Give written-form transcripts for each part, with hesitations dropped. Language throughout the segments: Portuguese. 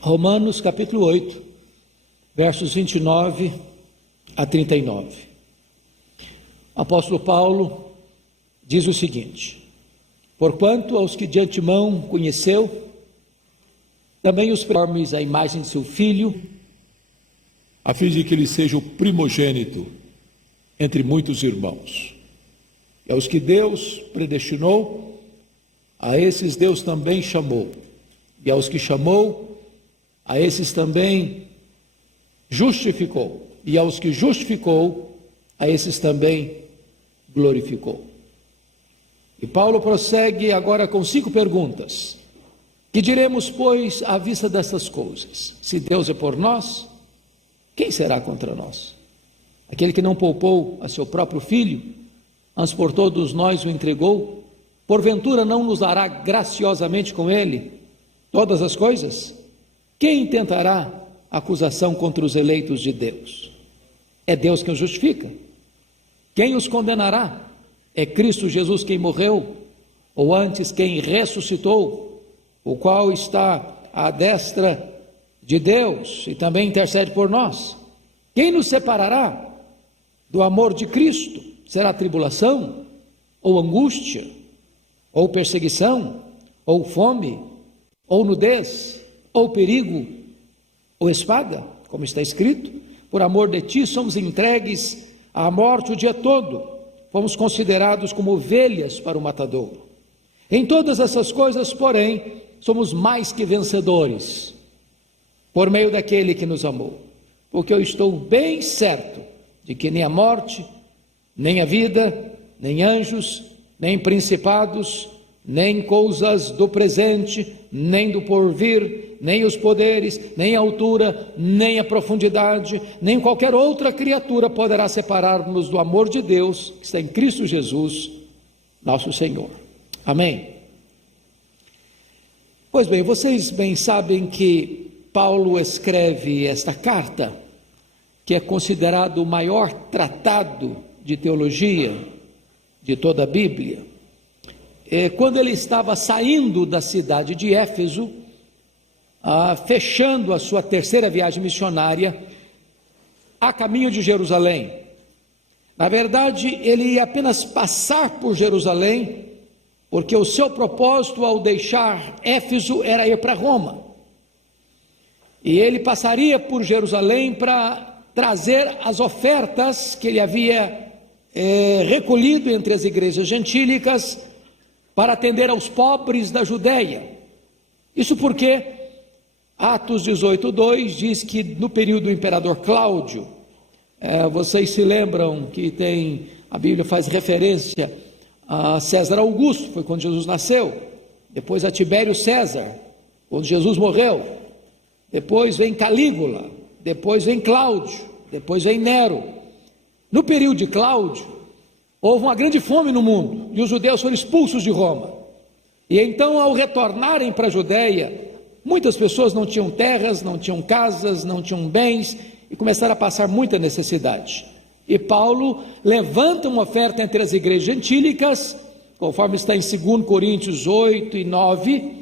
Romanos capítulo 8, versos 29 a 39. O apóstolo Paulo diz o seguinte: porquanto aos que de antemão conheceu, também os conformes à imagem de seu Filho, a fim de que ele seja o primogênito entre muitos irmãos. E aos que Deus predestinou, a esses Deus também chamou. E aos que chamou, a esses também justificou. E aos que justificou, a esses também glorificou. E Paulo prossegue agora com 5 perguntas. Que diremos, pois, à vista dessas coisas? Se Deus é por nós, quem será contra nós? Aquele que não poupou a seu próprio filho, antes por todos nós o entregou, porventura não nos dará graciosamente com ele todas as coisas? Quem intentará acusação contra os eleitos de Deus? É Deus quem os justifica. Quem os condenará? É Cristo Jesus quem morreu, ou antes quem ressuscitou, o qual está à destra de Deus e também intercede por nós. Quem nos separará do amor de Cristo? Será tribulação, ou angústia, ou perseguição, ou fome, ou nudez, ou perigo, ou espada, como está escrito: por amor de ti somos entregues à morte o dia todo, fomos considerados como ovelhas para o matadouro. Em todas essas coisas, porém, somos mais que vencedores, por meio daquele que nos amou, porque eu estou bem certo de que nem a morte, nem a vida, nem anjos, nem principados, nem coisas do presente, nem do porvir, nem os poderes, nem a altura, nem a profundidade, nem qualquer outra criatura poderá separar-nos do amor de Deus que está em Cristo Jesus, nosso Senhor. Amém. Pois bem, vocês bem sabem que Paulo escreve esta carta, que é considerado o maior tratado de teologia de toda a Bíblia. Quando ele estava saindo da cidade de Éfeso, fechando a sua terceira viagem missionária, a caminho de Jerusalém. Na verdade, ele ia apenas passar por Jerusalém, porque o seu propósito ao deixar Éfeso era ir para Roma. E ele passaria por Jerusalém para trazer as ofertas que ele havia recolhido entre as igrejas gentílicas para atender aos pobres da Judéia. Isso porque Atos 18:2 diz que no período do imperador Cláudio, vocês se lembram que a Bíblia faz referência a César Augusto, foi quando Jesus nasceu, depois a Tibério César, quando Jesus morreu, depois vem Calígula, depois vem Cláudio, depois vem Nero. No período de Cláudio, houve uma grande fome no mundo, e os judeus foram expulsos de Roma, e então ao retornarem para a Judéia, muitas pessoas não tinham terras, não tinham casas, não tinham bens, e começaram a passar muita necessidade. E Paulo levanta uma oferta entre as igrejas gentílicas, conforme está em 2 Coríntios 8 e 9,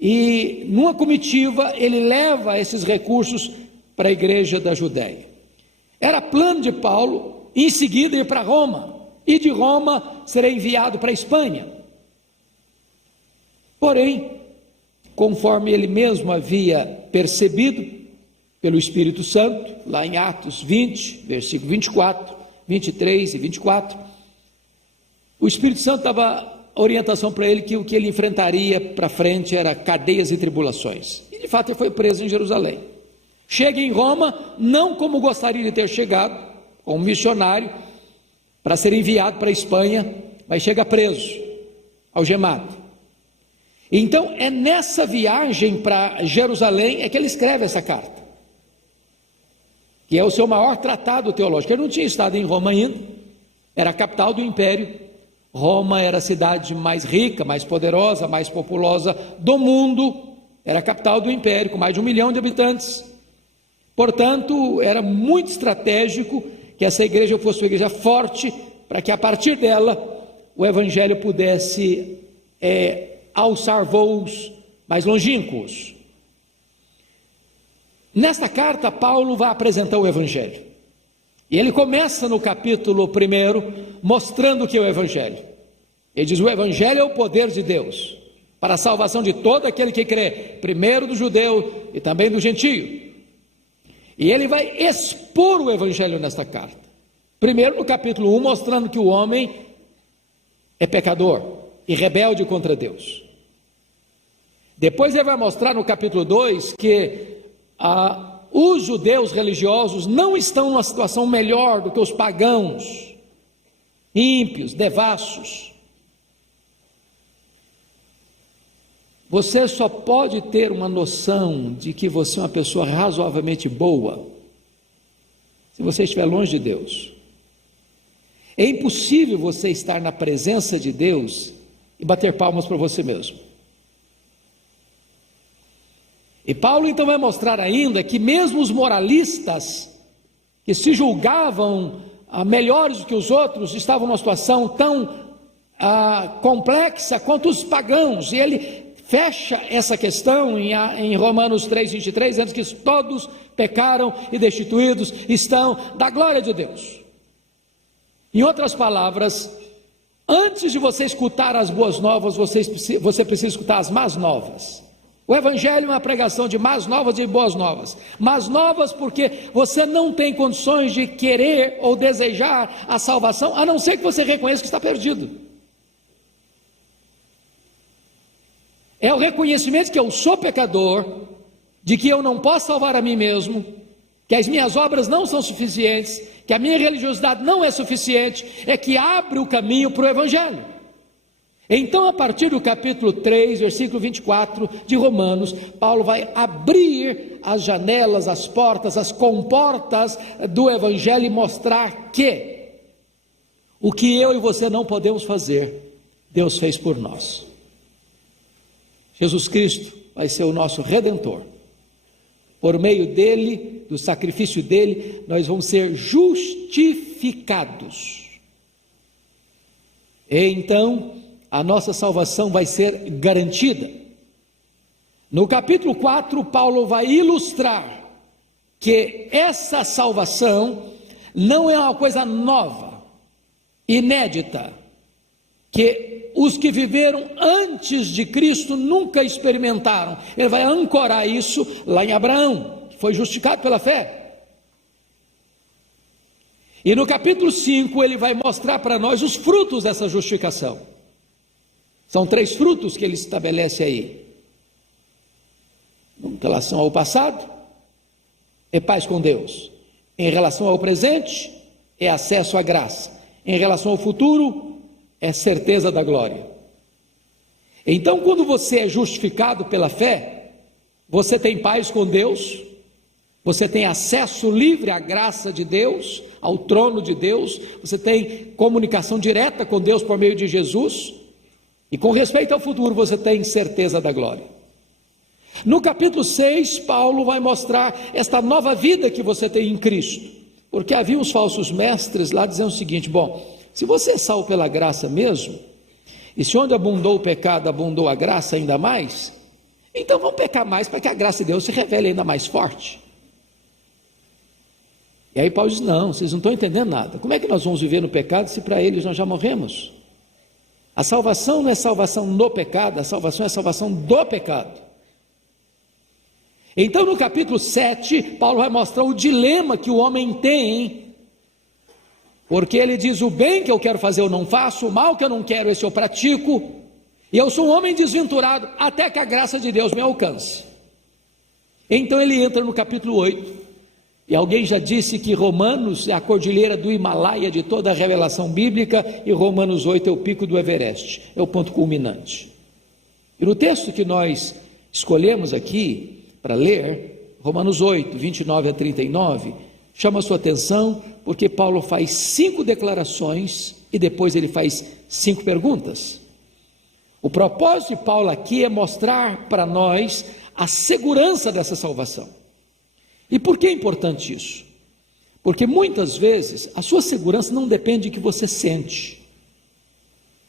e numa comitiva ele leva esses recursos para a igreja da Judéia. Era plano de Paulo, em seguida, ir para Roma, e de Roma seria enviado para a Espanha. Porém, conforme ele mesmo havia percebido pelo Espírito Santo, lá em Atos 20, versículo 24, 23 e 24, o Espírito Santo dava orientação para ele que o que ele enfrentaria para frente era cadeias e tribulações. E de fato ele foi preso em Jerusalém. Chega em Roma, não como gostaria de ter chegado, como missionário, para ser enviado para a Espanha, mas chega preso, algemado. Então é nessa viagem para Jerusalém é que ele escreve essa carta, que é o seu maior tratado teológico. Ele não tinha estado em Roma ainda, era a capital do império. Roma era a cidade mais rica, mais poderosa, mais populosa do mundo, era a capital do império, com mais de 1 milhão de habitantes. Portanto, era muito estratégico que essa igreja fosse uma igreja forte, para que a partir dela o evangelho pudesse alçar voos mais longínquos, Nesta carta, Paulo vai apresentar o Evangelho. E ele começa no capítulo 1 mostrando o que é o Evangelho. Ele diz: o Evangelho é o poder de Deus para a salvação de todo aquele que crê, primeiro do judeu e também do gentio. E ele vai expor o Evangelho nesta carta. Primeiro no capítulo 1, mostrando que o homem é pecador e rebelde contra Deus. Depois ele vai mostrar no capítulo 2 que os judeus religiosos não estão numa situação melhor do que os pagãos, ímpios, devassos. Você só pode ter uma noção de que você é uma pessoa razoavelmente boa se você estiver longe de Deus. É impossível você estar na presença de Deus e bater palmas para você mesmo. E Paulo então vai mostrar ainda que mesmo os moralistas, que se julgavam melhores do que os outros, estavam numa situação tão complexa quanto os pagãos. E ele fecha essa questão em Romanos 3:23, dizendo que todos pecaram e destituídos estão da glória de Deus. Em outras palavras, antes de você escutar as boas novas, você precisa escutar as más novas. O Evangelho é uma pregação de más novas e boas novas. Más novas porque você não tem condições de querer ou desejar a salvação, a não ser que você reconheça que está perdido. É o reconhecimento que eu sou pecador, de que eu não posso salvar a mim mesmo, que as minhas obras não são suficientes, que a minha religiosidade não é suficiente, é que abre o caminho para o Evangelho. Então, a partir do capítulo 3, versículo 24 de Romanos, Paulo vai abrir as janelas, as portas, as comportas do Evangelho e mostrar que o que eu e você não podemos fazer, Deus fez por nós. Jesus Cristo vai ser o nosso Redentor. Por meio dele, do sacrifício dele, nós vamos ser justificados. E então, a nossa salvação vai ser garantida. No capítulo 4, Paulo vai ilustrar que essa salvação não é uma coisa nova, inédita, que os que viveram antes de Cristo nunca experimentaram. Ele vai ancorar isso lá em Abraão, que foi justificado pela fé. E no capítulo 5 ele vai mostrar para nós os frutos dessa justificação. São 3 frutos que ele estabelece aí. Em relação ao passado, é paz com Deus. Em relação ao presente, é acesso à graça. Em relação ao futuro, é certeza da glória. Então, quando você é justificado pela fé, você tem paz com Deus, você tem acesso livre à graça de Deus, ao trono de Deus, você tem comunicação direta com Deus por meio de Jesus, e com respeito ao futuro, você tem certeza da glória. No capítulo 6, Paulo vai mostrar esta nova vida que você tem em Cristo, porque havia uns falsos mestres lá dizendo o seguinte: bom, se você é salvo pela graça mesmo, e se onde abundou o pecado, abundou a graça ainda mais, então vamos pecar mais para que a graça de Deus se revele ainda mais forte. E aí Paulo diz: não, vocês não estão entendendo nada. Como é que nós vamos viver no pecado se para eles nós já morremos? A salvação não é salvação no pecado, a salvação é a salvação do pecado. Então no capítulo 7, Paulo vai mostrar o dilema que o homem tem, porque ele diz: o bem que eu quero fazer eu não faço, o mal que eu não quero esse eu pratico, e eu sou um homem desventurado até que a graça de Deus me alcance. Então ele entra no capítulo 8, e alguém já disse que Romanos é a cordilheira do Himalaia de toda a revelação bíblica, e Romanos 8 é o pico do Everest, é o ponto culminante. E no texto que nós escolhemos aqui para ler, Romanos 8, 29 a 39, chama a sua atenção porque Paulo faz 5 declarações e depois ele faz 5 perguntas. O propósito de Paulo aqui é mostrar para nós a segurança dessa salvação. E por que é importante isso? Porque muitas vezes a sua segurança não depende do que você sente.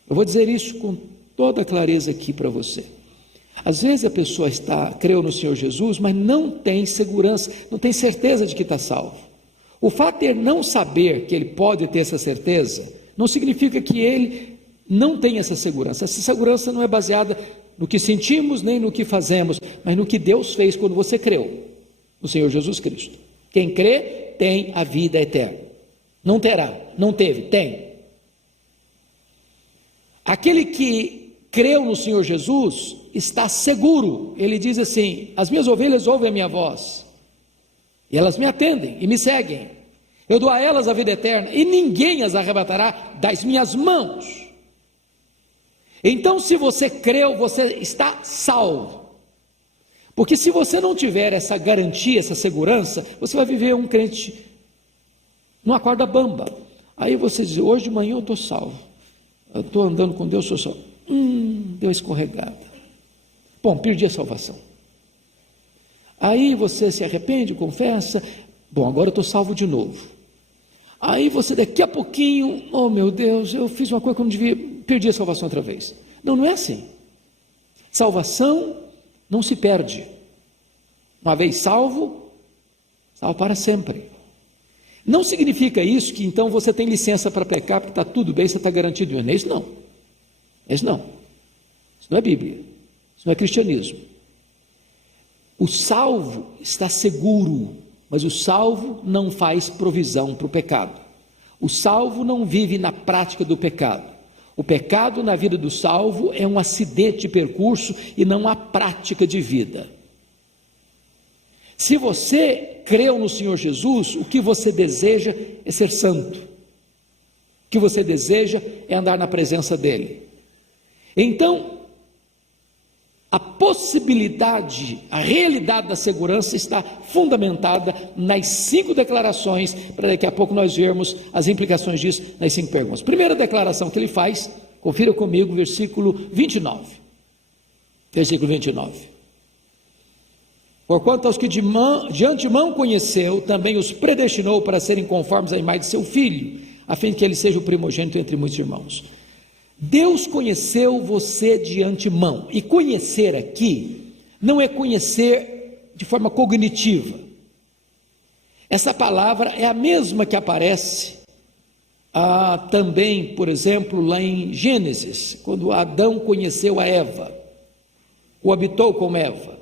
Eu vou dizer isso com toda clareza aqui para você. Às vezes a pessoa creu no Senhor Jesus, mas não tem segurança, não tem certeza de que está salvo. O fato de ele não saber que ele pode ter essa certeza, não significa que ele não tem essa segurança. Essa segurança não é baseada no que sentimos, nem no que fazemos, mas no que Deus fez quando você creu no Senhor Jesus Cristo. Quem crê tem a vida eterna. Não terá, não teve, tem. Aquele que creu no Senhor Jesus está seguro. Ele diz assim: as minhas ovelhas ouvem a minha voz, e elas me atendem e me seguem. Eu dou a elas a vida eterna, e ninguém as arrebatará das minhas mãos. Então, se você creu, você está salvo. Porque se você não tiver essa garantia, essa segurança, você vai viver um crente numa corda bamba. Aí você diz: hoje de manhã eu estou salvo, eu estou andando com Deus, sou salvo. Deu escorregada. Bom, perdi a salvação. Aí você se arrepende, confessa. Bom, agora eu estou salvo de novo. Aí você daqui a pouquinho: oh meu Deus, eu fiz uma coisa que eu não devia, perdi a salvação outra vez. Não, não é assim. Salvação não se perde. Uma vez salvo, salvo para sempre. Não significa isso que então você tem licença para pecar, porque está tudo bem, você está garantido. Não é isso não. Isso não. Isso não é Bíblia. Isso não é cristianismo. O salvo está seguro, mas o salvo não faz provisão para o pecado. O salvo não vive na prática do pecado. O pecado na vida do salvo é um acidente de percurso e não a prática de vida. Se você creu no Senhor Jesus, o que você deseja é ser santo. O que você deseja é andar na presença dEle. Então, a possibilidade, a realidade da segurança está fundamentada nas 5 declarações, para daqui a pouco nós vermos as implicações disso nas 5 perguntas. Primeira declaração que ele faz, confira comigo, versículo 29. Versículo 29. Porquanto aos que de antemão conheceu, também os predestinou para serem conformes à imagem de seu Filho, a fim de que ele seja o primogênito entre muitos irmãos. Deus conheceu você de antemão, e conhecer aqui não é conhecer de forma cognitiva. Essa palavra é a mesma que aparece também, por exemplo, lá em Gênesis, quando Adão conheceu a Eva, coabitou com Eva.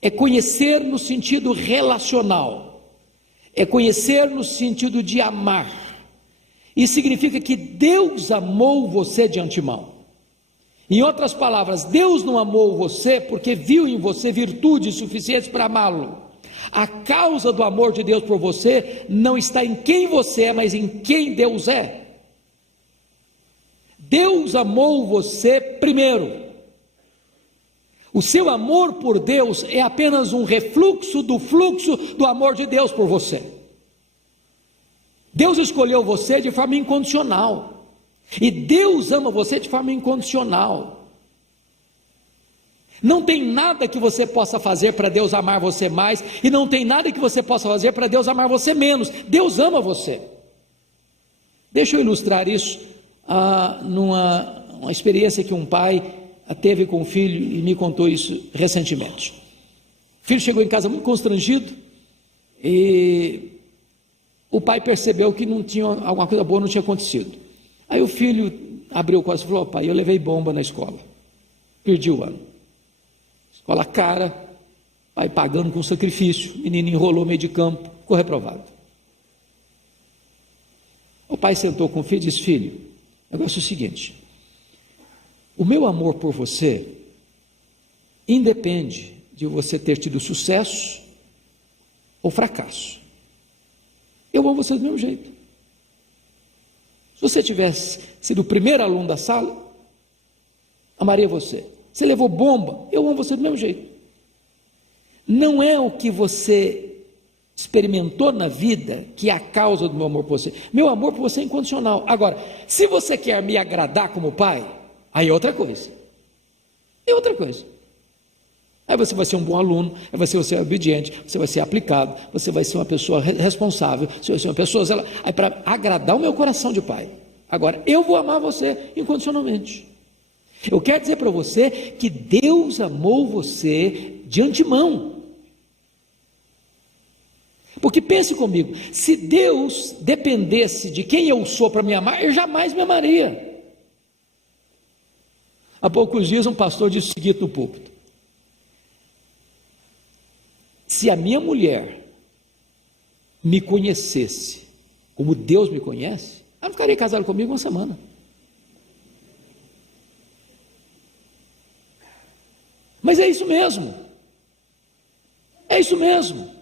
É conhecer no sentido relacional, é conhecer no sentido de amar. Isso significa que Deus amou você de antemão. Em outras palavras, Deus não amou você porque viu em você virtudes suficientes para amá-lo. A causa do amor de Deus por você não está em quem você é, mas em quem Deus é. Deus amou você primeiro. O seu amor por Deus é apenas um refluxo do fluxo do amor de Deus por você. Deus escolheu você de forma incondicional, e Deus ama você de forma incondicional. Não tem nada que você possa fazer para Deus amar você mais, e não tem nada que você possa fazer para Deus amar você menos. Deus ama você. Deixa eu ilustrar isso numa experiência que um pai teve com o filho, e me contou isso recentemente. O filho chegou em casa muito constrangido, e o pai percebeu que alguma coisa boa não tinha acontecido. Aí o filho abriu o coração e falou: pai, eu levei bomba na escola, perdi o ano, escola cara, pai pagando com sacrifício, o menino enrolou meio de campo, ficou reprovado. O pai sentou com o filho e disse: filho, o negócio é o seguinte, o meu amor por você independe de você ter tido sucesso ou fracasso. Eu amo você do mesmo jeito. Se você tivesse sido o primeiro aluno da sala, amaria você. Você levou bomba, eu amo você do mesmo jeito. Não é o que você experimentou na vida que é a causa do meu amor por você. Meu amor por você é incondicional. Agora, se você quer me agradar como pai, aí é outra coisa. É outra coisa. Aí você vai ser um bom aluno, aí você vai ser obediente, você vai ser aplicado, você vai ser uma pessoa responsável, você vai ser uma pessoa aí para agradar o meu coração de pai. Agora, eu vou amar você incondicionalmente. Eu quero dizer para você que Deus amou você de antemão. Porque pense comigo, se Deus dependesse de quem eu sou para me amar, eu jamais me amaria. Há poucos dias um pastor disse o seguinte no púlpito: se a minha mulher me conhecesse como Deus me conhece, ela não ficaria casada comigo uma semana. Mas é isso mesmo. É isso mesmo.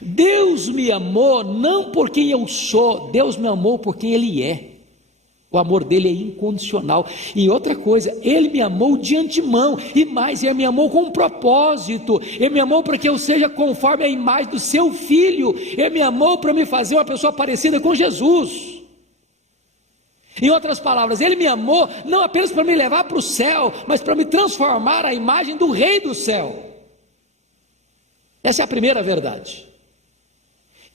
Deus me amou não por quem eu sou, Deus me amou por quem Ele é. O amor dele é incondicional. E outra coisa, Ele me amou de antemão, e mais, Ele me amou com um propósito. Ele me amou para que eu seja conforme a imagem do seu Filho. Ele me amou para me fazer uma pessoa parecida com Jesus. Em outras palavras, Ele me amou não apenas para me levar para o céu, mas para me transformar à imagem do Rei do céu. Essa é a primeira verdade.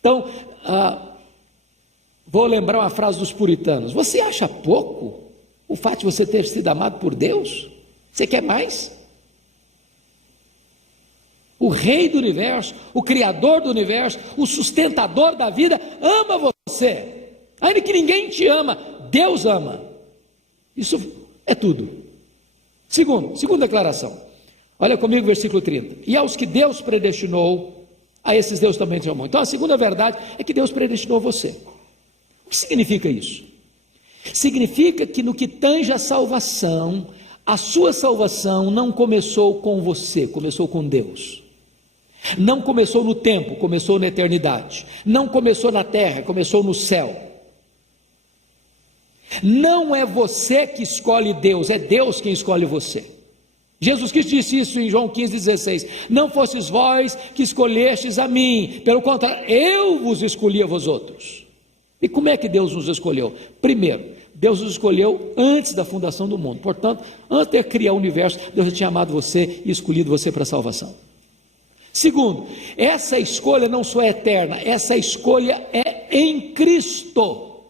Então, vou lembrar uma frase dos puritanos: você acha pouco o fato de você ter sido amado por Deus? Você quer mais? O Rei do universo, o Criador do universo, o sustentador da vida, ama você. Ainda que ninguém te ama, Deus ama. Isso é tudo. Segunda declaração. Olha comigo o versículo 30. E aos que Deus predestinou, a esses Deus também te amou. Então a segunda verdade é que Deus predestinou você. O que significa isso? Significa que no que tange a salvação, a sua salvação não começou com você, começou com Deus. Não começou no tempo, começou na eternidade. Não começou na terra, começou no céu. Não é você que escolhe Deus, é Deus quem escolhe você. Jesus Cristo disse isso em João 15,16: não fostes vós que escolhestes a mim, pelo contrário, eu vos escolhi a vós outros. E como é que Deus nos escolheu? Primeiro, Deus nos escolheu antes da fundação do mundo. Portanto, antes de criar o universo, Deus já tinha amado você e escolhido você para a salvação. Segundo, essa escolha não só é eterna, essa escolha é em Cristo.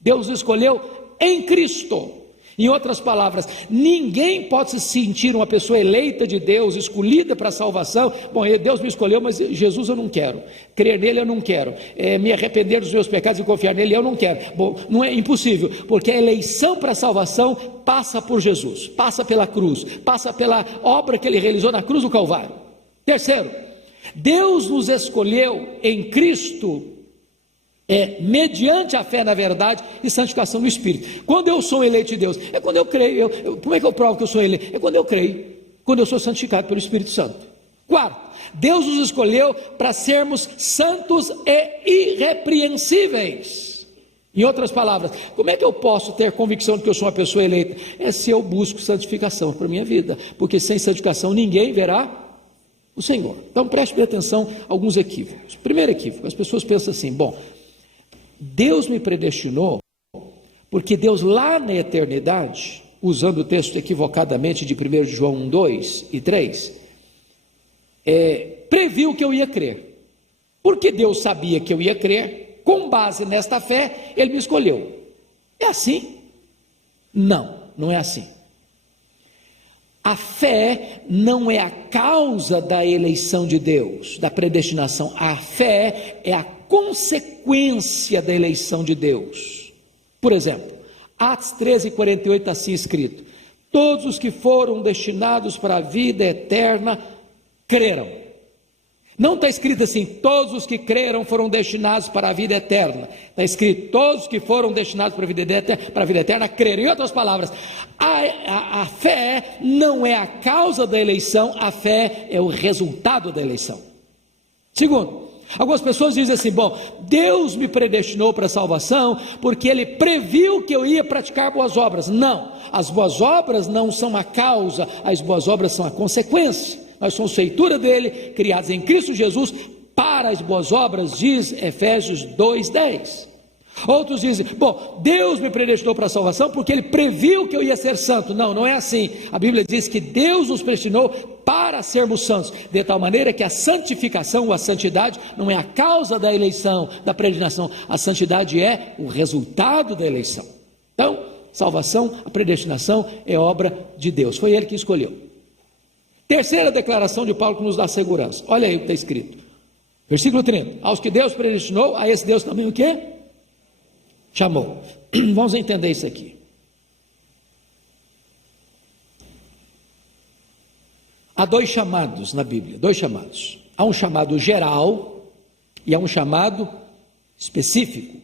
Deus nos escolheu em Cristo. Em outras palavras, ninguém pode se sentir uma pessoa eleita de Deus, escolhida para a salvação. Bom, Deus me escolheu, mas Jesus eu não quero, crer nele eu não quero, me arrepender dos meus pecados e confiar nele eu não quero. Bom, não é impossível, porque a eleição para a salvação passa por Jesus, passa pela cruz, passa pela obra que ele realizou na cruz do Calvário. Terceiro, Deus nos escolheu em Cristo mediante a fé na verdade e santificação no Espírito. Quando eu sou eleito de Deus, é quando eu creio. Como é que eu provo que eu sou eleito? É quando eu creio, quando eu sou santificado pelo Espírito Santo. Quarto, Deus nos escolheu para sermos santos e irrepreensíveis. Em outras palavras, como é que eu posso ter convicção de que eu sou uma pessoa eleita? É se eu busco santificação para a minha vida, porque sem santificação ninguém verá o Senhor. Então preste bem atenção a alguns equívocos. Primeiro equívoco, as pessoas pensam assim: bom, Deus me predestinou, porque Deus lá na eternidade, usando o texto equivocadamente de 1 João 1, 2 e 3, previu que eu ia crer. Porque Deus sabia que eu ia crer, com base nesta fé, Ele me escolheu. É assim? Não, não é assim. A fé não é a causa da eleição de Deus, da predestinação. A fé é a consequência da eleição de Deus. Por exemplo, Atos 13:48 está assim escrito: todos os que foram destinados para a vida eterna creram. Não está escrito assim: todos os que creram foram destinados para a vida eterna. Está escrito: todos que foram destinados para a vida eterna creram. Em outras palavras, a fé não é a causa da eleição, a fé é o resultado da eleição. Segundo, algumas pessoas dizem assim: bom, Deus me predestinou para a salvação porque Ele previu que eu ia praticar boas obras. Não, as boas obras não são a causa, as boas obras são a consequência. Nós somos feitura dele, criados em Cristo Jesus para as boas obras, diz Efésios 2:10. Outros dizem: bom, Deus me predestinou para a salvação porque Ele previu que eu ia ser santo. Não, não é assim. A Bíblia diz que Deus nos predestinou para sermos santos, de tal maneira que a santificação ou a santidade não é a causa da eleição, da predestinação. A santidade é o resultado da eleição. Então, salvação, a predestinação é obra de Deus, foi Ele que escolheu. Terceira declaração de Paulo que nos dá segurança, olha aí o que está escrito, versículo 30, aos que Deus predestinou, a esse Deus também o quê? Chamou. Vamos entender isso aqui. Há dois chamados na Bíblia, dois chamados. Há um chamado geral e há um chamado específico.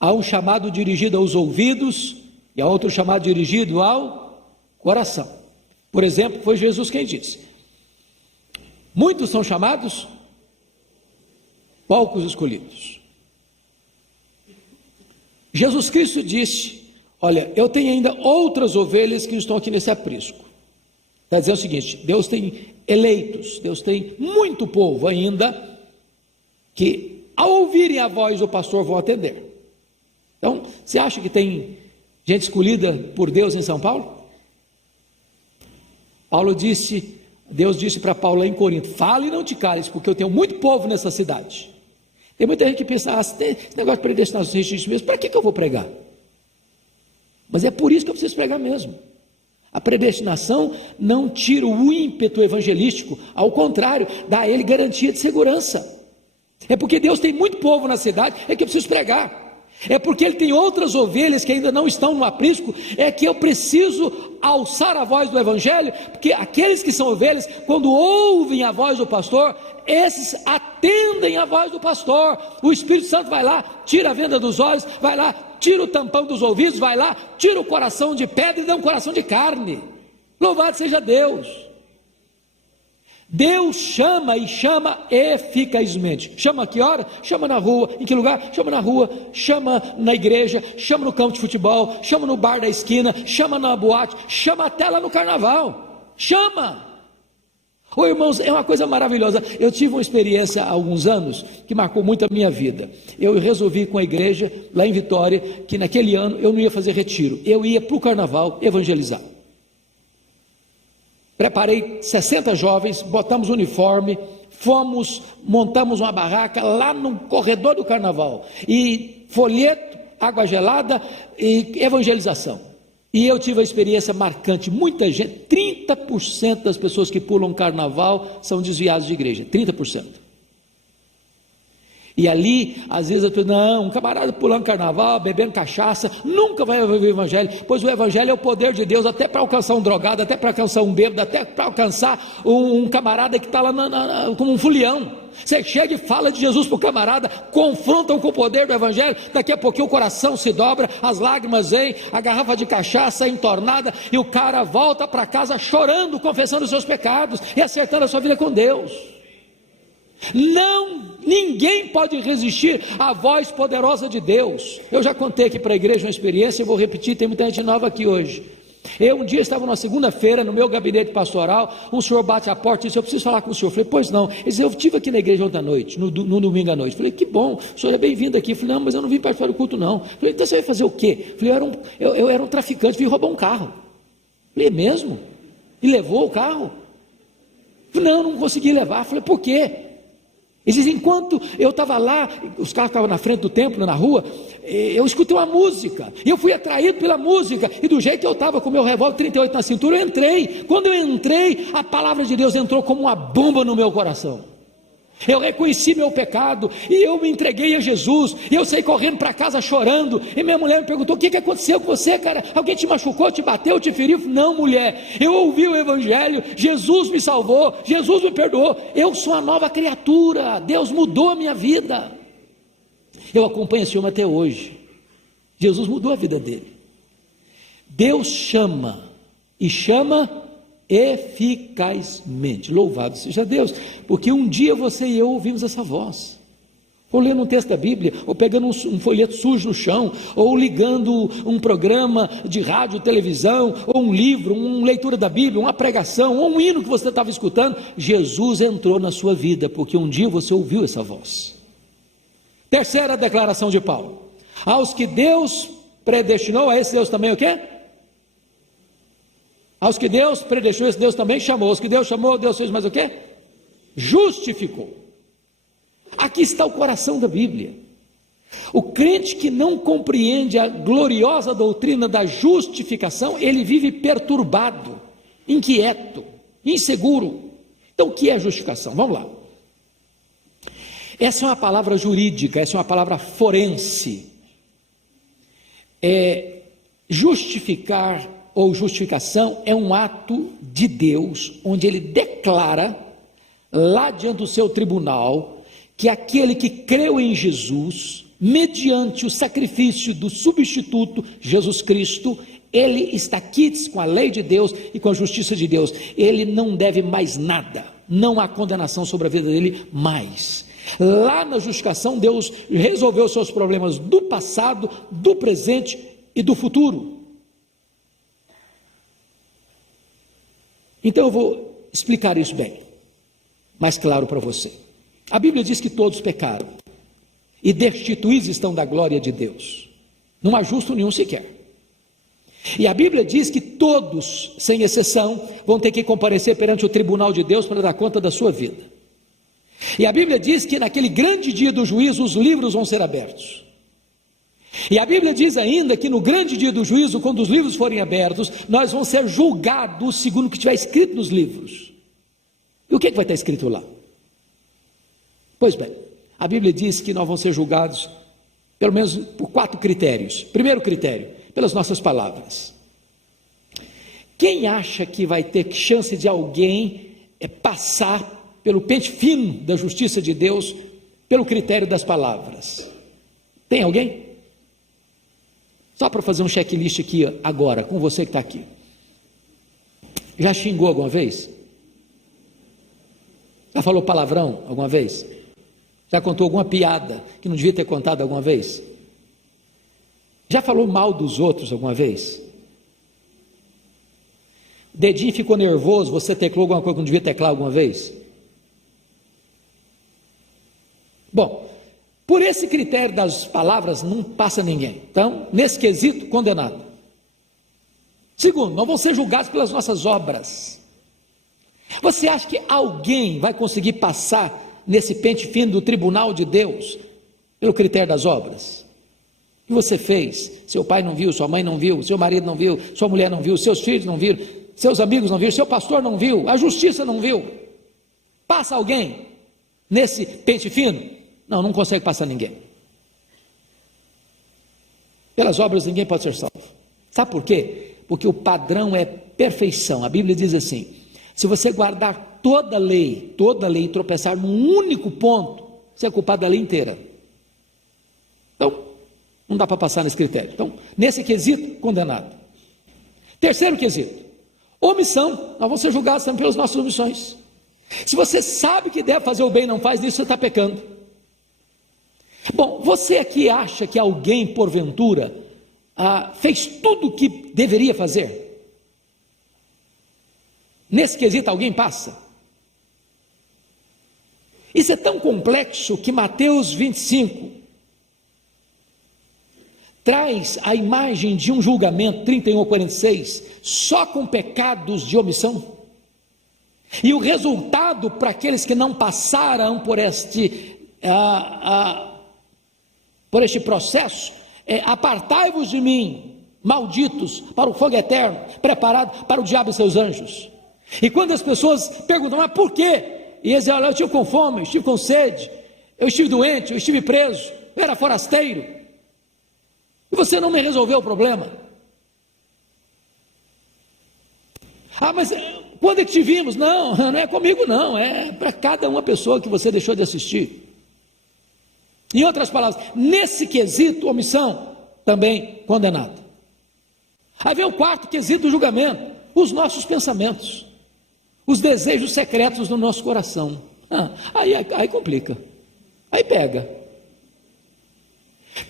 Há um chamado dirigido aos ouvidos e há outro chamado dirigido ao coração. Por exemplo, foi Jesus quem disse: muitos são chamados, poucos escolhidos. Jesus Cristo disse: olha, eu tenho ainda outras ovelhas que estão aqui nesse aprisco. Quer dizer o seguinte, Deus tem eleitos, Deus tem muito povo ainda, que ao ouvirem a voz do pastor vão atender. Então, você acha que tem gente escolhida por Deus em São Paulo? Deus disse para Paulo lá em Corinto: fale e não te cales, porque eu tenho muito povo nessa cidade. Tem muita gente que pensa, esse negócio de predestinação mesmo, para que eu vou pregar? Mas é por isso que eu preciso pregar mesmo. A predestinação não tira o ímpeto evangelístico, ao contrário, dá a ele garantia de segurança. É porque Deus tem muito povo na cidade, é que eu preciso pregar. É porque Ele tem outras ovelhas que ainda não estão no aprisco, é que eu preciso alçar a voz do Evangelho, porque aqueles que são ovelhas, quando ouvem a voz do pastor, esses atendem a voz do pastor. O Espírito Santo vai lá, tira a venda dos olhos, vai lá, tira o tampão dos ouvidos, vai lá, tira o coração de pedra e dá um coração de carne. Louvado seja Deus. Deus chama e chama eficazmente. Chama a que hora? Chama na rua. Em que lugar? Chama na rua, chama na igreja, chama no campo de futebol, chama no bar da esquina, chama na boate, chama até lá no carnaval. Chama! Ô irmãos, é uma coisa maravilhosa. Eu tive uma experiência há alguns anos que marcou muito a minha vida. Eu resolvi com a igreja lá em Vitória que naquele ano eu não ia fazer retiro, eu ia para o carnaval evangelizar. Preparei 60 jovens, botamos uniforme, montamos uma barraca lá no corredor do carnaval, e folheto, água gelada e evangelização. E eu tive a experiência marcante, muita gente, 30% das pessoas que pulam carnaval são desviados de igreja, 30%. E ali, às vezes eu estou, não, um camarada pulando carnaval, bebendo cachaça, nunca vai ouvir o evangelho, pois o evangelho é o poder de Deus, até para alcançar um drogado, até para alcançar um bêbado, até para alcançar um camarada que está lá como um fulião. Você chega e fala de Jesus para o camarada, confrontam com o poder do evangelho, daqui a pouquinho o coração se dobra, as lágrimas vêm, a garrafa de cachaça é entornada, e o cara volta para casa chorando, confessando os seus pecados, e acertando a sua vida com Deus. Não, ninguém pode resistir à voz poderosa de Deus. Eu já contei aqui para a igreja uma experiência, eu vou repetir, tem muita gente nova aqui hoje. Eu um dia estava numa segunda-feira no meu gabinete pastoral, um senhor bate a porta e disse: eu preciso falar com o senhor. Eu falei: pois não. Ele disse: eu estive aqui na igreja ontem à noite, no domingo à noite. Eu falei: que bom, o senhor é bem-vindo aqui. Eu falei: não, mas eu não vim participar do culto não. Eu falei: então você vai fazer o quê? Eu falei: eu era um traficante, vim roubar um carro. Eu falei: é mesmo? E levou o carro? Eu falei: não consegui levar. Eu falei: por quê? Ele diz: enquanto eu estava lá, os carros estavam na frente do templo, na rua, eu escutei uma música, e eu fui atraído pela música, e do jeito que eu estava com o meu revólver 38 na cintura, eu entrei. Quando eu entrei, a palavra de Deus entrou como uma bomba no meu coração. Eu reconheci meu pecado, e eu me entreguei a Jesus, e eu saí correndo para casa chorando, e minha mulher me perguntou: o que aconteceu com você, cara? Alguém te machucou, te bateu, te feriu? Não, mulher, eu ouvi o evangelho, Jesus me salvou, Jesus me perdoou, eu sou uma nova criatura, Deus mudou a minha vida. Eu acompanho esse homem até hoje. Jesus mudou a vida dele. Deus chama, e chama eficazmente. Louvado seja Deus, porque um dia você e eu ouvimos essa voz, ou lendo um texto da Bíblia, ou pegando um folheto sujo no chão, ou ligando um programa de rádio, televisão, ou um livro, uma leitura da Bíblia, uma pregação, ou um hino que você estava escutando. Jesus entrou na sua vida, porque um dia você ouviu essa voz. Terceira declaração de Paulo: aos que Deus predestinou, a esse Deus também o quê? Aos que Deus predestinou, esse Deus também chamou. Aos que Deus chamou, Deus fez mais o quê? Justificou. Aqui está o coração da Bíblia. O crente que não compreende a gloriosa doutrina da justificação, ele vive perturbado, inquieto, inseguro. Então, o que é justificação? Vamos lá. Essa é uma palavra jurídica, essa é uma palavra forense. Justificar ou justificação é um ato de Deus, onde Ele declara, lá diante do seu tribunal, que aquele que creu em Jesus, mediante o sacrifício do substituto, Jesus Cristo, ele está quites com a lei de Deus e com a justiça de Deus. Ele não deve mais nada, não há condenação sobre a vida dele mais. Lá na justificação, Deus resolveu os seus problemas do passado, do presente e do futuro. Então eu vou explicar isso bem, mais claro para você. A Bíblia diz que todos pecaram e destituídos estão da glória de Deus. Não há justo nenhum sequer. E a Bíblia diz que todos, sem exceção, vão ter que comparecer perante o tribunal de Deus para dar conta da sua vida. E a Bíblia diz que naquele grande dia do juízo os livros vão ser abertos. E a Bíblia diz ainda que no grande dia do juízo, quando os livros forem abertos, nós vamos ser julgados segundo o que estiver escrito nos livros. E o que vai estar escrito lá? Pois bem, a Bíblia diz que nós vamos ser julgados pelo menos por 4 critérios. Primeiro critério, pelas nossas palavras. Quem acha que vai ter chance de alguém passar pelo pente fino da justiça de Deus, pelo critério das palavras? Tem alguém? Só para fazer um checklist aqui agora, com você que está aqui. Já xingou alguma vez? Já falou palavrão alguma vez? Já contou alguma piada que não devia ter contado alguma vez? Já falou mal dos outros alguma vez? O dedinho ficou nervoso, você teclou alguma coisa que não devia teclar alguma vez? Bom, por esse critério das palavras não passa ninguém. Então, nesse quesito, condenado. Segundo, não vão ser julgados pelas nossas obras. Você acha que alguém vai conseguir passar nesse pente fino do tribunal de Deus pelo critério das obras? O que você fez? Seu pai não viu, sua mãe não viu, seu marido não viu, sua mulher não viu, seus filhos não viram, seus amigos não viram, seu pastor não viu, a justiça não viu. Passa alguém nesse pente fino? Não, não consegue passar ninguém. Pelas obras ninguém pode ser salvo. Sabe por quê? Porque o padrão é perfeição. A Bíblia diz assim: se você guardar toda a lei e tropeçar num único ponto, você é culpado da lei inteira. Então, não dá para passar nesse critério. Então, nesse quesito, condenado. Terceiro quesito, omissão. Nós vamos ser julgados também pelas nossas omissões. Se você sabe que deve fazer o bem e não faz, nisso você está pecando. Bom, você aqui acha que alguém, porventura, fez tudo o que deveria fazer? Nesse quesito alguém passa? Isso é tão complexo que Mateus 25 traz a imagem de um julgamento, 31 a 46, só com pecados de omissão. E o resultado para aqueles que não passaram por este processo é: apartai-vos de mim, malditos, para o fogo eterno, preparado para o diabo e seus anjos. E quando as pessoas perguntam: mas por quê? E eles dizem: olha, eu estive com fome, eu estive com sede, eu estive doente, eu estive preso, eu era forasteiro, e você não me resolveu o problema. Mas quando é que te vimos? Não, não é comigo não, é para cada uma pessoa que você deixou de assistir. Em outras palavras, nesse quesito, omissão, também condenado. Aí vem o quarto quesito do julgamento: os nossos pensamentos, os desejos secretos do nosso coração. Aí complica, aí pega.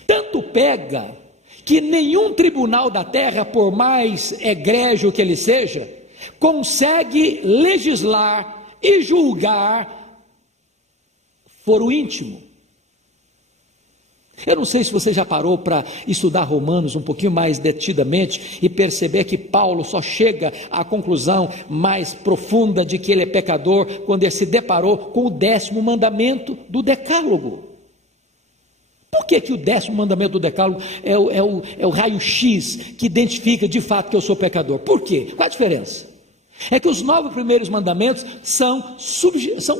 Tanto pega que nenhum tribunal da terra, por mais egrégio que ele seja, consegue legislar e julgar foro íntimo. Eu não sei se você já parou para estudar Romanos um pouquinho mais detidamente e perceber que Paulo só chega à conclusão mais profunda de que ele é pecador quando ele se deparou com o 10º mandamento do Decálogo. Por que que o 10º mandamento do decálogo é o raio-x que identifica de fato que eu sou pecador? Por quê? Qual a diferença? É que os 9 primeiros mandamentos são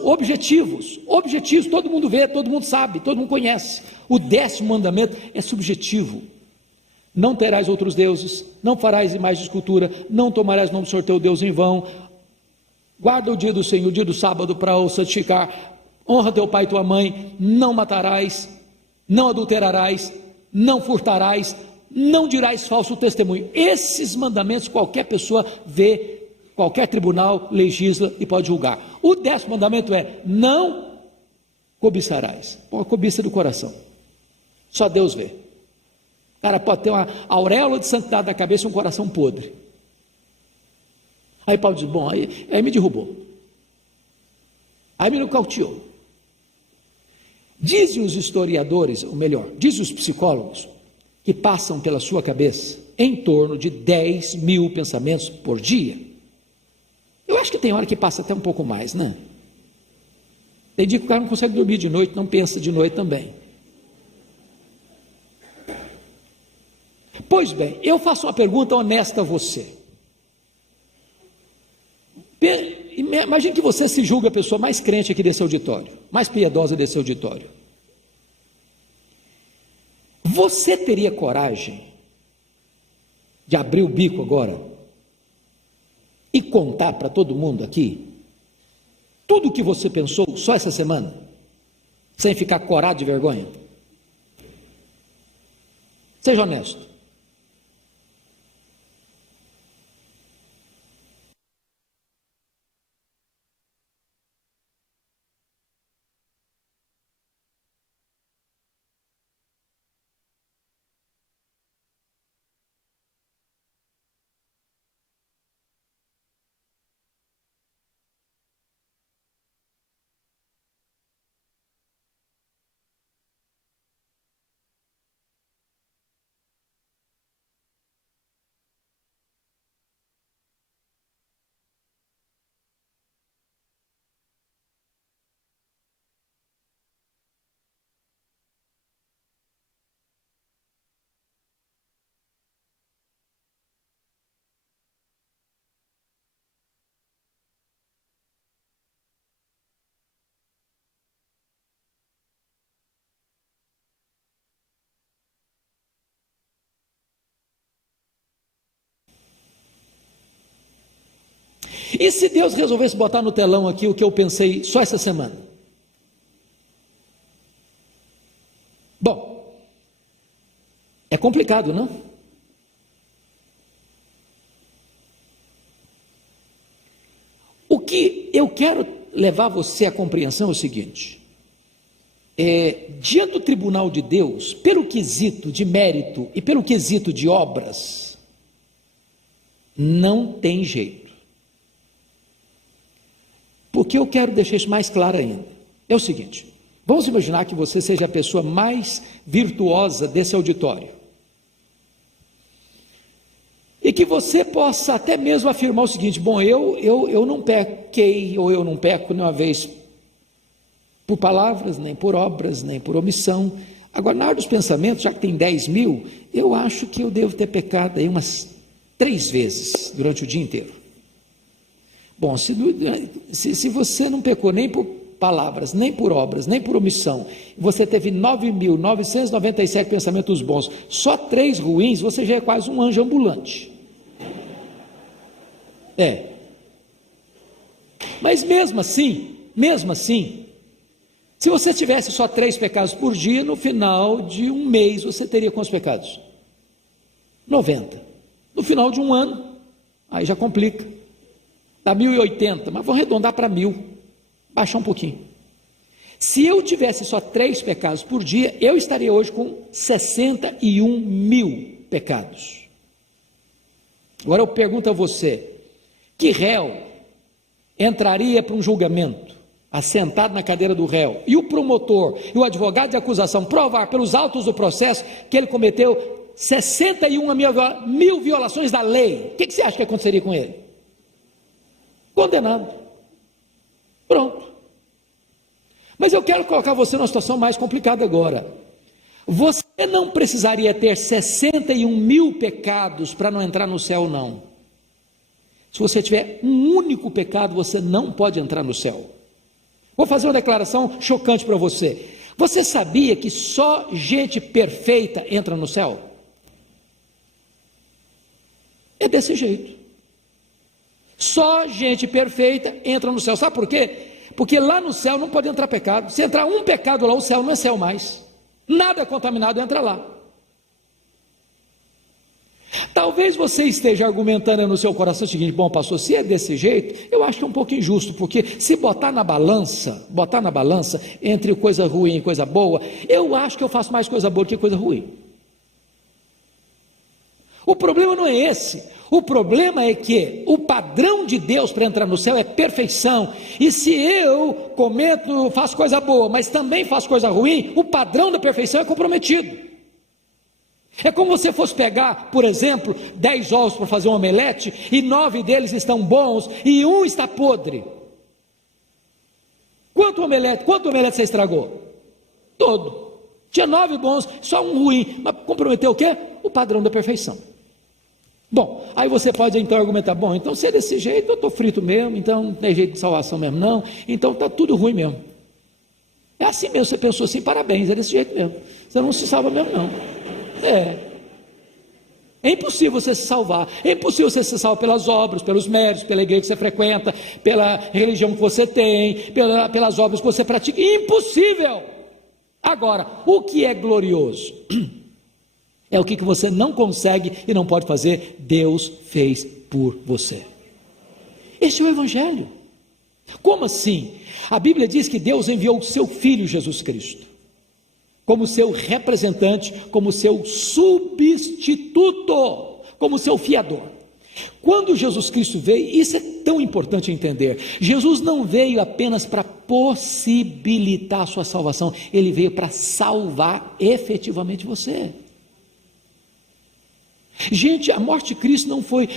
objetivos, todo mundo vê, todo mundo sabe, todo mundo conhece. O 10º mandamento é subjetivo: não terás outros deuses, não farás imagem de escultura, não tomarás nome do Senhor teu Deus em vão, guarda o dia do Senhor, o dia do sábado para o santificar, honra teu pai e tua mãe, não matarás, não adulterarás, não furtarás, não dirás falso testemunho. Esses mandamentos qualquer pessoa vê, qualquer tribunal legisla e pode julgar. O 10º mandamento é: não cobiçarás. Põe a cobiça do coração, só Deus vê. O cara pode ter uma auréola de santidade na cabeça e um coração podre. Aí Paulo diz: bom, aí me derrubou, aí me nocauteou. Dizem os historiadores, ou melhor, dizem os psicólogos, que passam pela sua cabeça em torno de 10 mil pensamentos por dia. Eu acho que tem hora que passa até um pouco mais, né? Tem dia que o cara não consegue dormir de noite, não pensa de noite também. Pois bem, eu faço uma pergunta honesta a você. Imagine que você se julga a pessoa mais crente aqui desse auditório, mais piedosa desse auditório. Você teria coragem de abrir o bico agora e contar para todo mundo aqui tudo o que você pensou só essa semana, sem ficar corado de vergonha? Seja honesto. E se Deus resolvesse botar no telão aqui o que eu pensei só essa semana? Bom, é complicado, não? O que eu quero levar você à compreensão é o seguinte: diante do tribunal de Deus, pelo quesito de mérito e pelo quesito de obras, não tem jeito. Porque eu quero deixar isso mais claro ainda. É o seguinte: vamos imaginar que você seja a pessoa mais virtuosa desse auditório, e que você possa até mesmo afirmar o seguinte: bom, eu não pequei, ou eu não peco nenhuma vez por palavras, nem por obras, nem por omissão. Agora, na hora dos pensamentos, já que tem 10 mil, eu acho que eu devo ter pecado aí umas 3 vezes durante o dia inteiro. Bom, se você não pecou nem por palavras, nem por obras, nem por omissão, você teve 9.997 pensamentos bons, só 3 ruins, você já é quase um anjo ambulante. Mas mesmo assim, se você tivesse só 3 pecados por dia, no final de um mês você teria quantos pecados? 90. No final de um ano, aí já complica. Dá 1.080, mas vou arredondar para 1.000, baixar um pouquinho. Se eu tivesse só 3 pecados por dia, eu estaria hoje com 61.000 pecados. Agora eu pergunto a você: que réu entraria para um julgamento, assentado na cadeira do réu, e o promotor e o advogado de acusação provar pelos autos do processo que ele cometeu 61.000 violações da lei? O que você acha que aconteceria com ele? Condenado. Pronto. Mas eu quero colocar você numa situação mais complicada agora. Você não precisaria ter 61 mil pecados para não entrar no céu, não. Se você tiver um único pecado, você não pode entrar no céu. Vou fazer uma declaração chocante para você. Você sabia que só gente perfeita entra no céu? É desse jeito. Só gente perfeita entra no céu. Sabe por quê? Porque lá no céu não pode entrar pecado. Se entrar um pecado lá, o céu não é céu mais. Nada contaminado entra lá. Talvez você esteja argumentando no seu coração o seguinte: bom, pastor, se é desse jeito, eu acho que é um pouco injusto, porque se botar na balança entre coisa ruim e coisa boa, eu acho que eu faço mais coisa boa do que coisa ruim. O problema não é esse. O problema é que o padrão de Deus para entrar no céu é perfeição, e se eu faço coisa boa, mas também faço coisa ruim, o padrão da perfeição é comprometido. É como se você fosse pegar, por exemplo, 10 ovos para fazer um omelete, e 9 deles estão bons, e um está podre. Quanto omelete você estragou? Todo. Tinha 9 bons, só um ruim, mas comprometeu o quê? O padrão da perfeição. Bom, aí você pode então argumentar: bom, então se é desse jeito, eu estou frito mesmo, então não tem jeito de salvação mesmo não, então está tudo ruim mesmo. É assim mesmo, você pensou assim, parabéns, é desse jeito mesmo, você não se salva mesmo não. É impossível você se salvar, é impossível você se salvar pelas obras, pelos méritos, pela igreja que você frequenta, pela religião que você tem, pelas obras que você pratica, impossível. Agora, o que é glorioso? É o que você não consegue e não pode fazer, Deus fez por você. Esse é o Evangelho. Como assim? A Bíblia diz que Deus enviou o seu Filho Jesus Cristo como seu representante, como seu substituto, como seu fiador. Quando Jesus Cristo veio, isso é tão importante entender, Jesus não veio apenas para possibilitar a sua salvação, ele veio para salvar efetivamente você. Gente, a morte de Cristo não foi,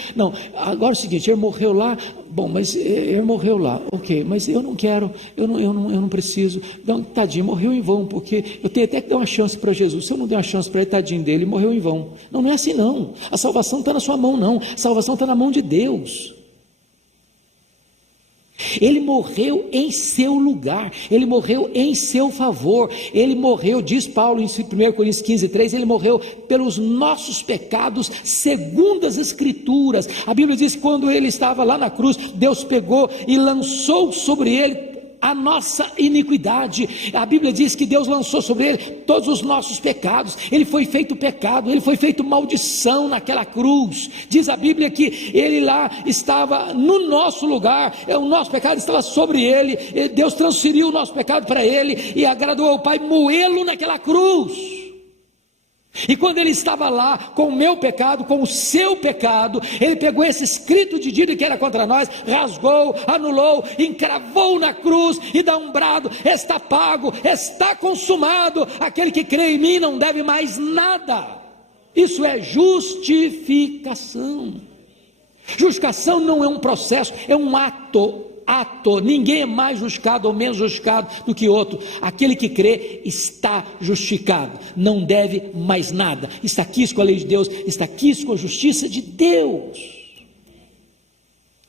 agora é o seguinte, ele morreu lá, bom, mas ele morreu lá, ok, mas eu não quero, eu não preciso, não, tadinho, morreu em vão, porque eu tenho até que dar uma chance para Jesus, se eu não der uma chance para ele, tadinho dele, morreu em vão. Não é assim não, a salvação está na sua mão não, a salvação está na mão de Deus. Ele morreu em seu lugar, ele morreu em seu favor, ele morreu, diz Paulo em 1 Coríntios 15:3, ele morreu pelos nossos pecados, segundo as Escrituras. A Bíblia diz que quando ele estava lá na cruz, Deus pegou e lançou sobre ele a nossa iniquidade. A Bíblia diz que Deus lançou sobre ele todos os nossos pecados, ele foi feito pecado, ele foi feito maldição naquela cruz. Diz a Bíblia que ele lá estava no nosso lugar, o nosso pecado estava sobre ele, Deus transferiu o nosso pecado para ele, e agradou ao Pai moê-lo naquela cruz. E quando ele estava lá com o meu pecado, com o seu pecado, ele pegou esse escrito de dívida que era contra nós, rasgou, anulou, encravou na cruz e dá um brado: está pago, está consumado, aquele que crê em mim não deve mais nada. Isso é justificação. Justificação não é um processo, é um ato. Ninguém é mais justificado ou menos justificado do que outro. Aquele que crê está justificado, não deve mais nada, está quisto com a lei de Deus, está quisto com a justiça de Deus.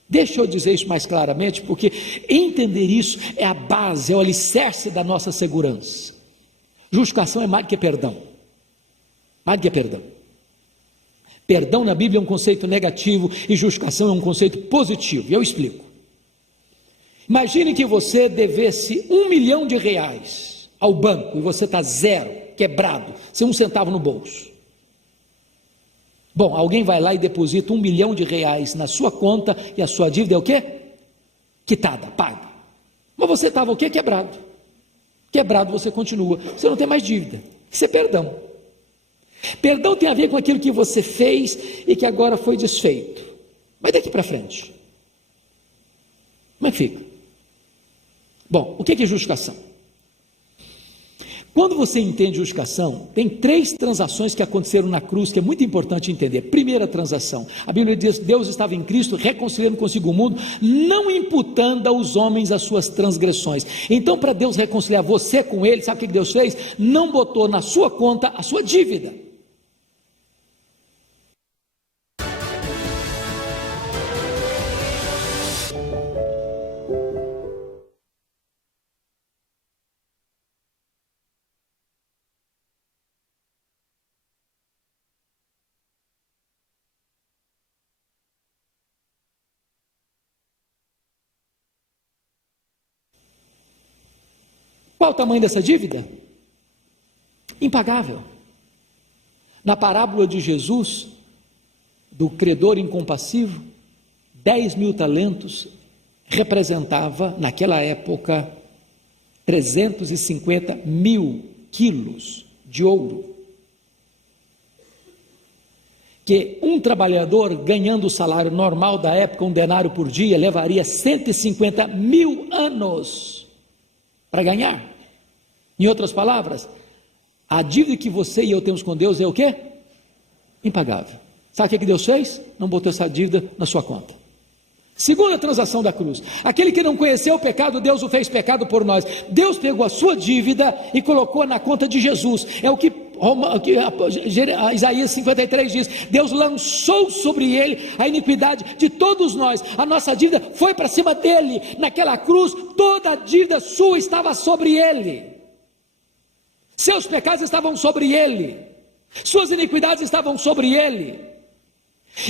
Deixa eu dizer isso mais claramente, porque entender isso é a base, é o alicerce da nossa segurança. Justificação é mais do que perdão, mais do que perdão. Perdão na Bíblia é um conceito negativo e justificação é um conceito positivo, e eu explico. Imagine que você devesse R$1 milhão ao banco, e você está zero, quebrado, sem um centavo no bolso. Bom, alguém vai lá e deposita R$1 milhão na sua conta, e a sua dívida é o quê? Quitada, paga. Mas você estava o quê? Quebrado. Quebrado você continua, você não tem mais dívida, isso é perdão. Perdão tem a ver com aquilo que você fez e que agora foi desfeito. Mas daqui para frente, como é que fica? Bom, o que é justificação? Quando você entende justificação, tem 3 transações que aconteceram na cruz, que é muito importante entender. Primeira transação, a Bíblia diz que Deus estava em Cristo, reconciliando consigo o mundo, não imputando aos homens as suas transgressões. Então, para Deus reconciliar você com Ele, sabe o que Deus fez? Não botou na sua conta a sua dívida. Qual o tamanho dessa dívida? Impagável. Na parábola de Jesus, do credor incompassivo, 10.000 talentos representava, naquela época, 350.000 quilos de ouro. Que um trabalhador ganhando o salário normal da época, 1 denário por dia, levaria 150.000 anos para ganhar. Em outras palavras, a dívida que você e eu temos com Deus é o quê? Impagável. Sabe o que Deus fez? Não botou essa dívida na sua conta. Segunda transação da cruz, aquele que não conheceu o pecado, Deus o fez pecado por nós. Deus pegou a sua dívida e colocou na conta de Jesus. É o que Isaías 53 diz: Deus lançou sobre ele a iniquidade de todos nós. A nossa dívida foi para cima dele. Naquela cruz, toda a dívida sua estava sobre ele. Seus pecados estavam sobre ele, suas iniquidades estavam sobre ele.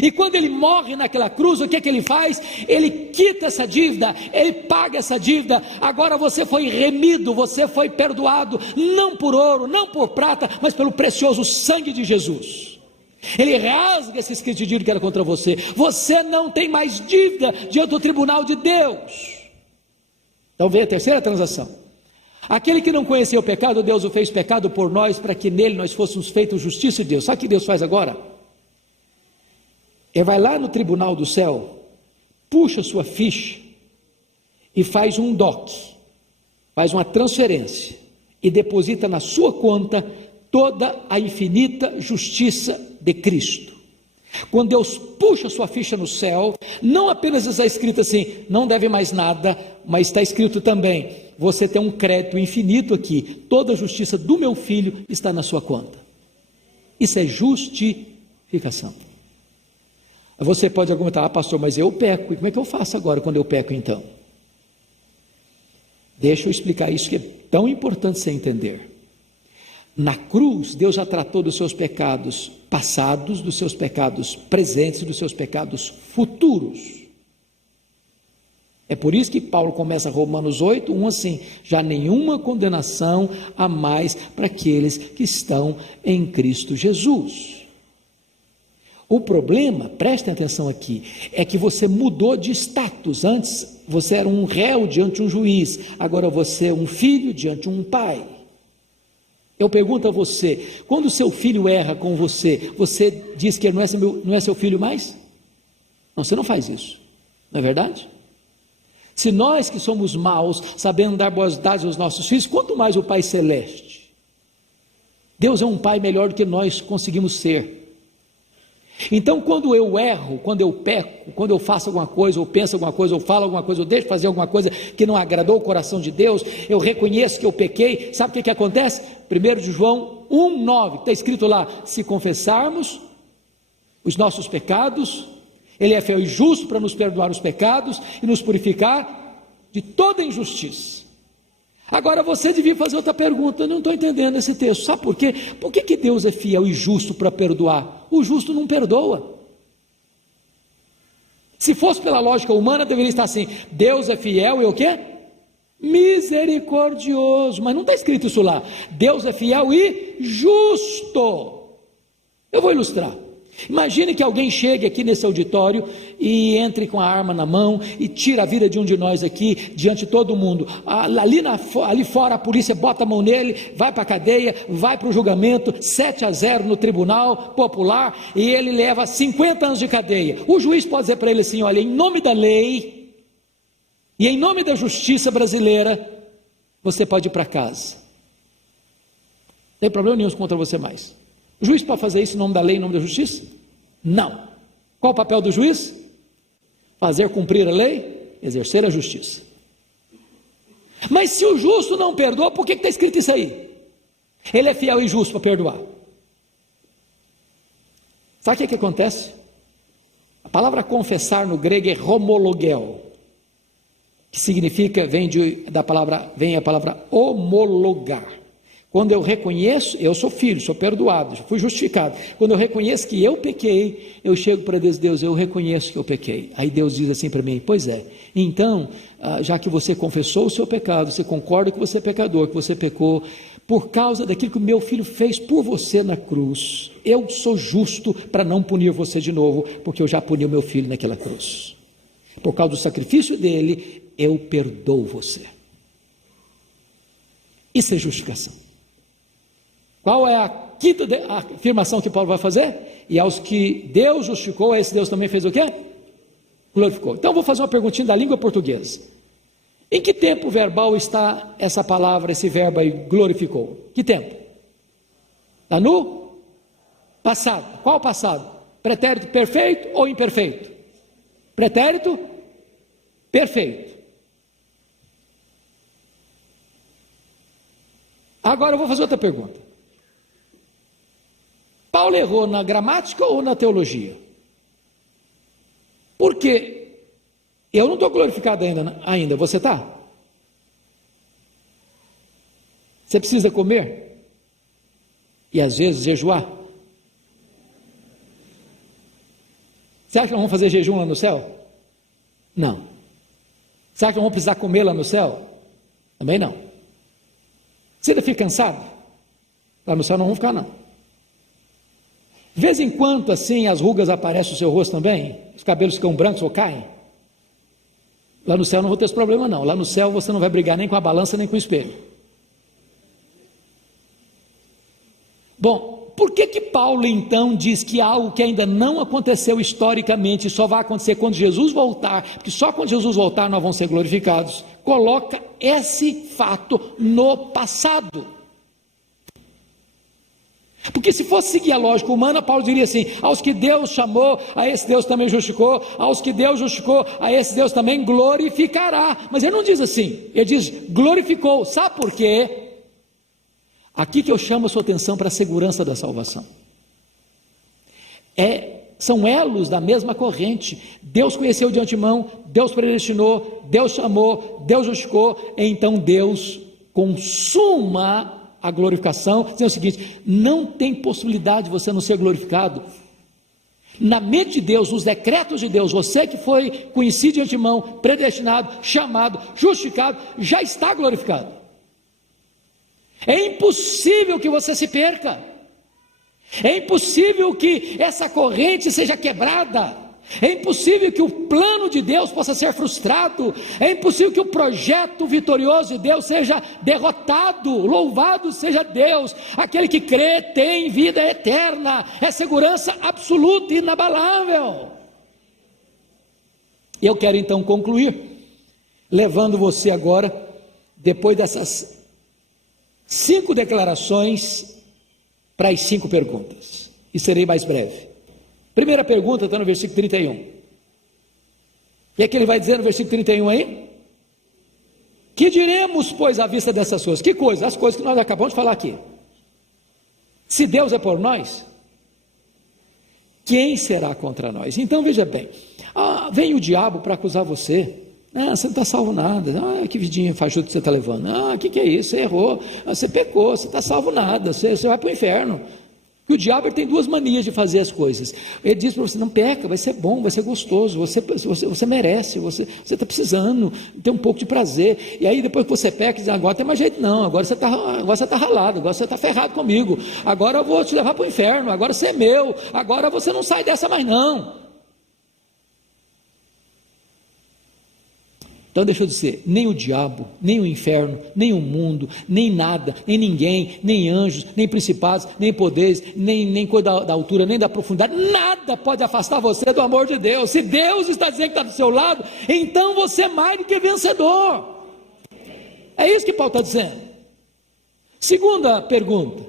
E quando ele morre naquela cruz, o que é que ele faz? Ele quita essa dívida, ele paga essa dívida. Agora você foi remido, você foi perdoado, não por ouro, não por prata, mas pelo precioso sangue de Jesus. Ele rasga esse escrito de dívida que era contra você. Você não tem mais dívida diante do tribunal de Deus. Então vem a terceira transação. Aquele que não conheceu o pecado, Deus o fez pecado por nós, para que nele nós fôssemos feitos justiça de Deus. Sabe o que Deus faz agora? Ele vai lá no tribunal do céu, puxa sua ficha e faz um DOC, faz uma transferência e deposita na sua conta toda a infinita justiça de Cristo. Quando Deus puxa sua ficha no céu, não apenas está escrito assim, não deve mais nada, mas está escrito também, você tem um crédito infinito aqui, toda a justiça do meu filho está na sua conta. Isso é justificação. Você pode argumentar: pastor, mas eu peco, e como é que eu faço agora quando eu peco então? Deixa eu explicar isso que é tão importante você entender. Na cruz, Deus já tratou dos seus pecados passados, dos seus pecados presentes, dos seus pecados futuros. É por isso que Paulo começa Romanos 8, 1 assim: já nenhuma condenação há mais para aqueles que estão em Cristo Jesus. O problema, prestem atenção aqui, é que você mudou de status. Antes você era um réu diante de um juiz, agora você é um filho diante de um pai. Eu pergunto a você, quando o seu filho erra com você, você diz que ele não é seu filho mais? Não, você não faz isso, não é verdade? Se nós que somos maus, sabemos dar boas dádivas aos nossos filhos, quanto mais o Pai Celeste. Deus é um Pai melhor do que nós conseguimos ser. Então, quando eu erro, quando eu peco, quando eu faço alguma coisa, ou penso alguma coisa, ou falo alguma coisa, ou deixo de fazer alguma coisa que não agradou o coração de Deus, eu reconheço que eu pequei. Sabe o que acontece? 1 de João 1,9, está escrito lá: se confessarmos os nossos pecados, Ele é fiel e justo para nos perdoar os pecados e nos purificar de toda injustiça. Agora você devia fazer outra pergunta: eu não estou entendendo esse texto, sabe por quê? Por que Deus é fiel e justo para perdoar? O justo não perdoa. Se fosse pela lógica humana, deveria estar assim: Deus é fiel e o quê? Misericordioso. Mas não está escrito isso lá. Deus é fiel e justo. Eu vou ilustrar. Imagine que alguém chegue aqui nesse auditório e entre com a arma na mão e tira a vida de um de nós aqui diante de todo mundo. Ali fora a polícia bota a mão nele, vai para a cadeia, vai para o julgamento, 7-0 no tribunal popular, e ele leva 50 anos de cadeia. O juiz pode dizer para ele assim: olha, em nome da lei e em nome da justiça brasileira, você pode ir para casa. tem problema nenhum contra você mais. O juiz pode fazer isso em nome da lei, em nome da justiça? Não. Qual o papel do juiz? Fazer cumprir a lei, exercer a justiça. Mas se o justo não perdoa, por que está escrito isso aí? Ele é fiel e justo para perdoar. Sabe o que acontece? A palavra confessar no grego é homologel, que significa, vem a palavra homologar. Quando eu reconheço, eu sou filho, sou perdoado, já fui justificado. Quando eu reconheço que eu pequei, eu chego para Deus, Deus, eu reconheço que eu pequei. Aí Deus diz assim para mim, pois é, então, já que você confessou o seu pecado, você concorda que você é pecador, que você pecou, por causa daquilo que o meu filho fez por você na cruz, eu sou justo para não punir você de novo, porque eu já puni o meu filho naquela cruz. Por causa do sacrifício dele, eu perdoo você. Isso é justificação. Qual é a quinta afirmação que Paulo vai fazer? E aos que Deus justificou, a esse Deus também fez o quê? Glorificou. Então eu vou fazer uma perguntinha da língua portuguesa. Em que tempo verbal está essa palavra, esse verbo aí, glorificou? Que tempo? Está no passado. Qual passado? Pretérito perfeito ou imperfeito? Pretérito perfeito. Agora eu vou fazer outra pergunta. Paulo errou na gramática ou na teologia? Porque eu não estou glorificado ainda, você está? Você precisa comer? E às vezes jejuar? Você acha que nós vamos fazer jejum lá no céu? Não. Você acha que nós vamos precisar comer lá no céu? Também não. Você ainda fica cansado? Lá no céu não vamos ficar não. De vez em quando assim as rugas aparecem no seu rosto também, os cabelos ficam brancos ou caem. Lá no céu não vou ter esse problema não, lá no céu você não vai brigar nem com a balança nem com o espelho. Bom, por que Paulo então diz que algo que ainda não aconteceu historicamente, só vai acontecer quando Jesus voltar, porque só quando Jesus voltar nós vamos ser glorificados, coloca esse fato no passado? Porque se fosse seguir a lógica humana, Paulo diria assim, aos que Deus chamou, a esse Deus também justificou, aos que Deus justificou, a esse Deus também glorificará. Mas ele não diz assim, ele diz glorificou. Sabe por quê? Aqui que eu chamo a sua atenção para a segurança da salvação. São elos da mesma corrente. Deus conheceu de antemão, Deus predestinou, Deus chamou, Deus justificou, então Deus consuma a glorificação, dizendo o seguinte, não tem possibilidade de você não ser glorificado. Na mente de Deus, nos decretos de Deus, você que foi conhecido de antemão, predestinado, chamado, justificado, já está glorificado. É impossível que você se perca. É impossível que essa corrente seja quebrada. É impossível que o plano de Deus possa ser frustrado. É impossível que o projeto vitorioso de Deus seja derrotado. Louvado seja Deus. Aquele que crê tem vida eterna. É segurança absoluta e inabalável. Eu quero então concluir, levando você agora, depois dessas 5 declarações, para as 5 perguntas. E serei mais breve. Primeira pergunta está no versículo 31. O que é que ele vai dizer no versículo 31 aí? Que diremos, pois, à vista dessas coisas? Que coisas? As coisas que nós acabamos de falar aqui. Se Deus é por nós, quem será contra nós? Então veja bem, vem o diabo para acusar você. Você não está salvo nada. Que vidinha fajuta você está levando. O que é isso? Você errou, você pecou, você está salvo nada, você vai para o inferno. Porque o diabo tem 2 manias de fazer as coisas. Ele diz para você, não peca, vai ser bom, vai ser gostoso, você merece, você está precisando ter um pouco de prazer. E aí depois que você peca, diz, agora não tem mais jeito não, agora você está ralado, agora você está ferrado comigo, agora eu vou te levar para o inferno, agora você é meu, agora você não sai dessa mais não. Então deixa eu dizer, nem o diabo, nem o inferno, nem o mundo, nem nada, nem ninguém, nem anjos, nem principados, nem poderes, nem coisa da altura, nem da profundidade, nada pode afastar você do amor de Deus. Se Deus está dizendo que está do seu lado, então você é mais do que vencedor. É isso que Paulo está dizendo. Segunda pergunta,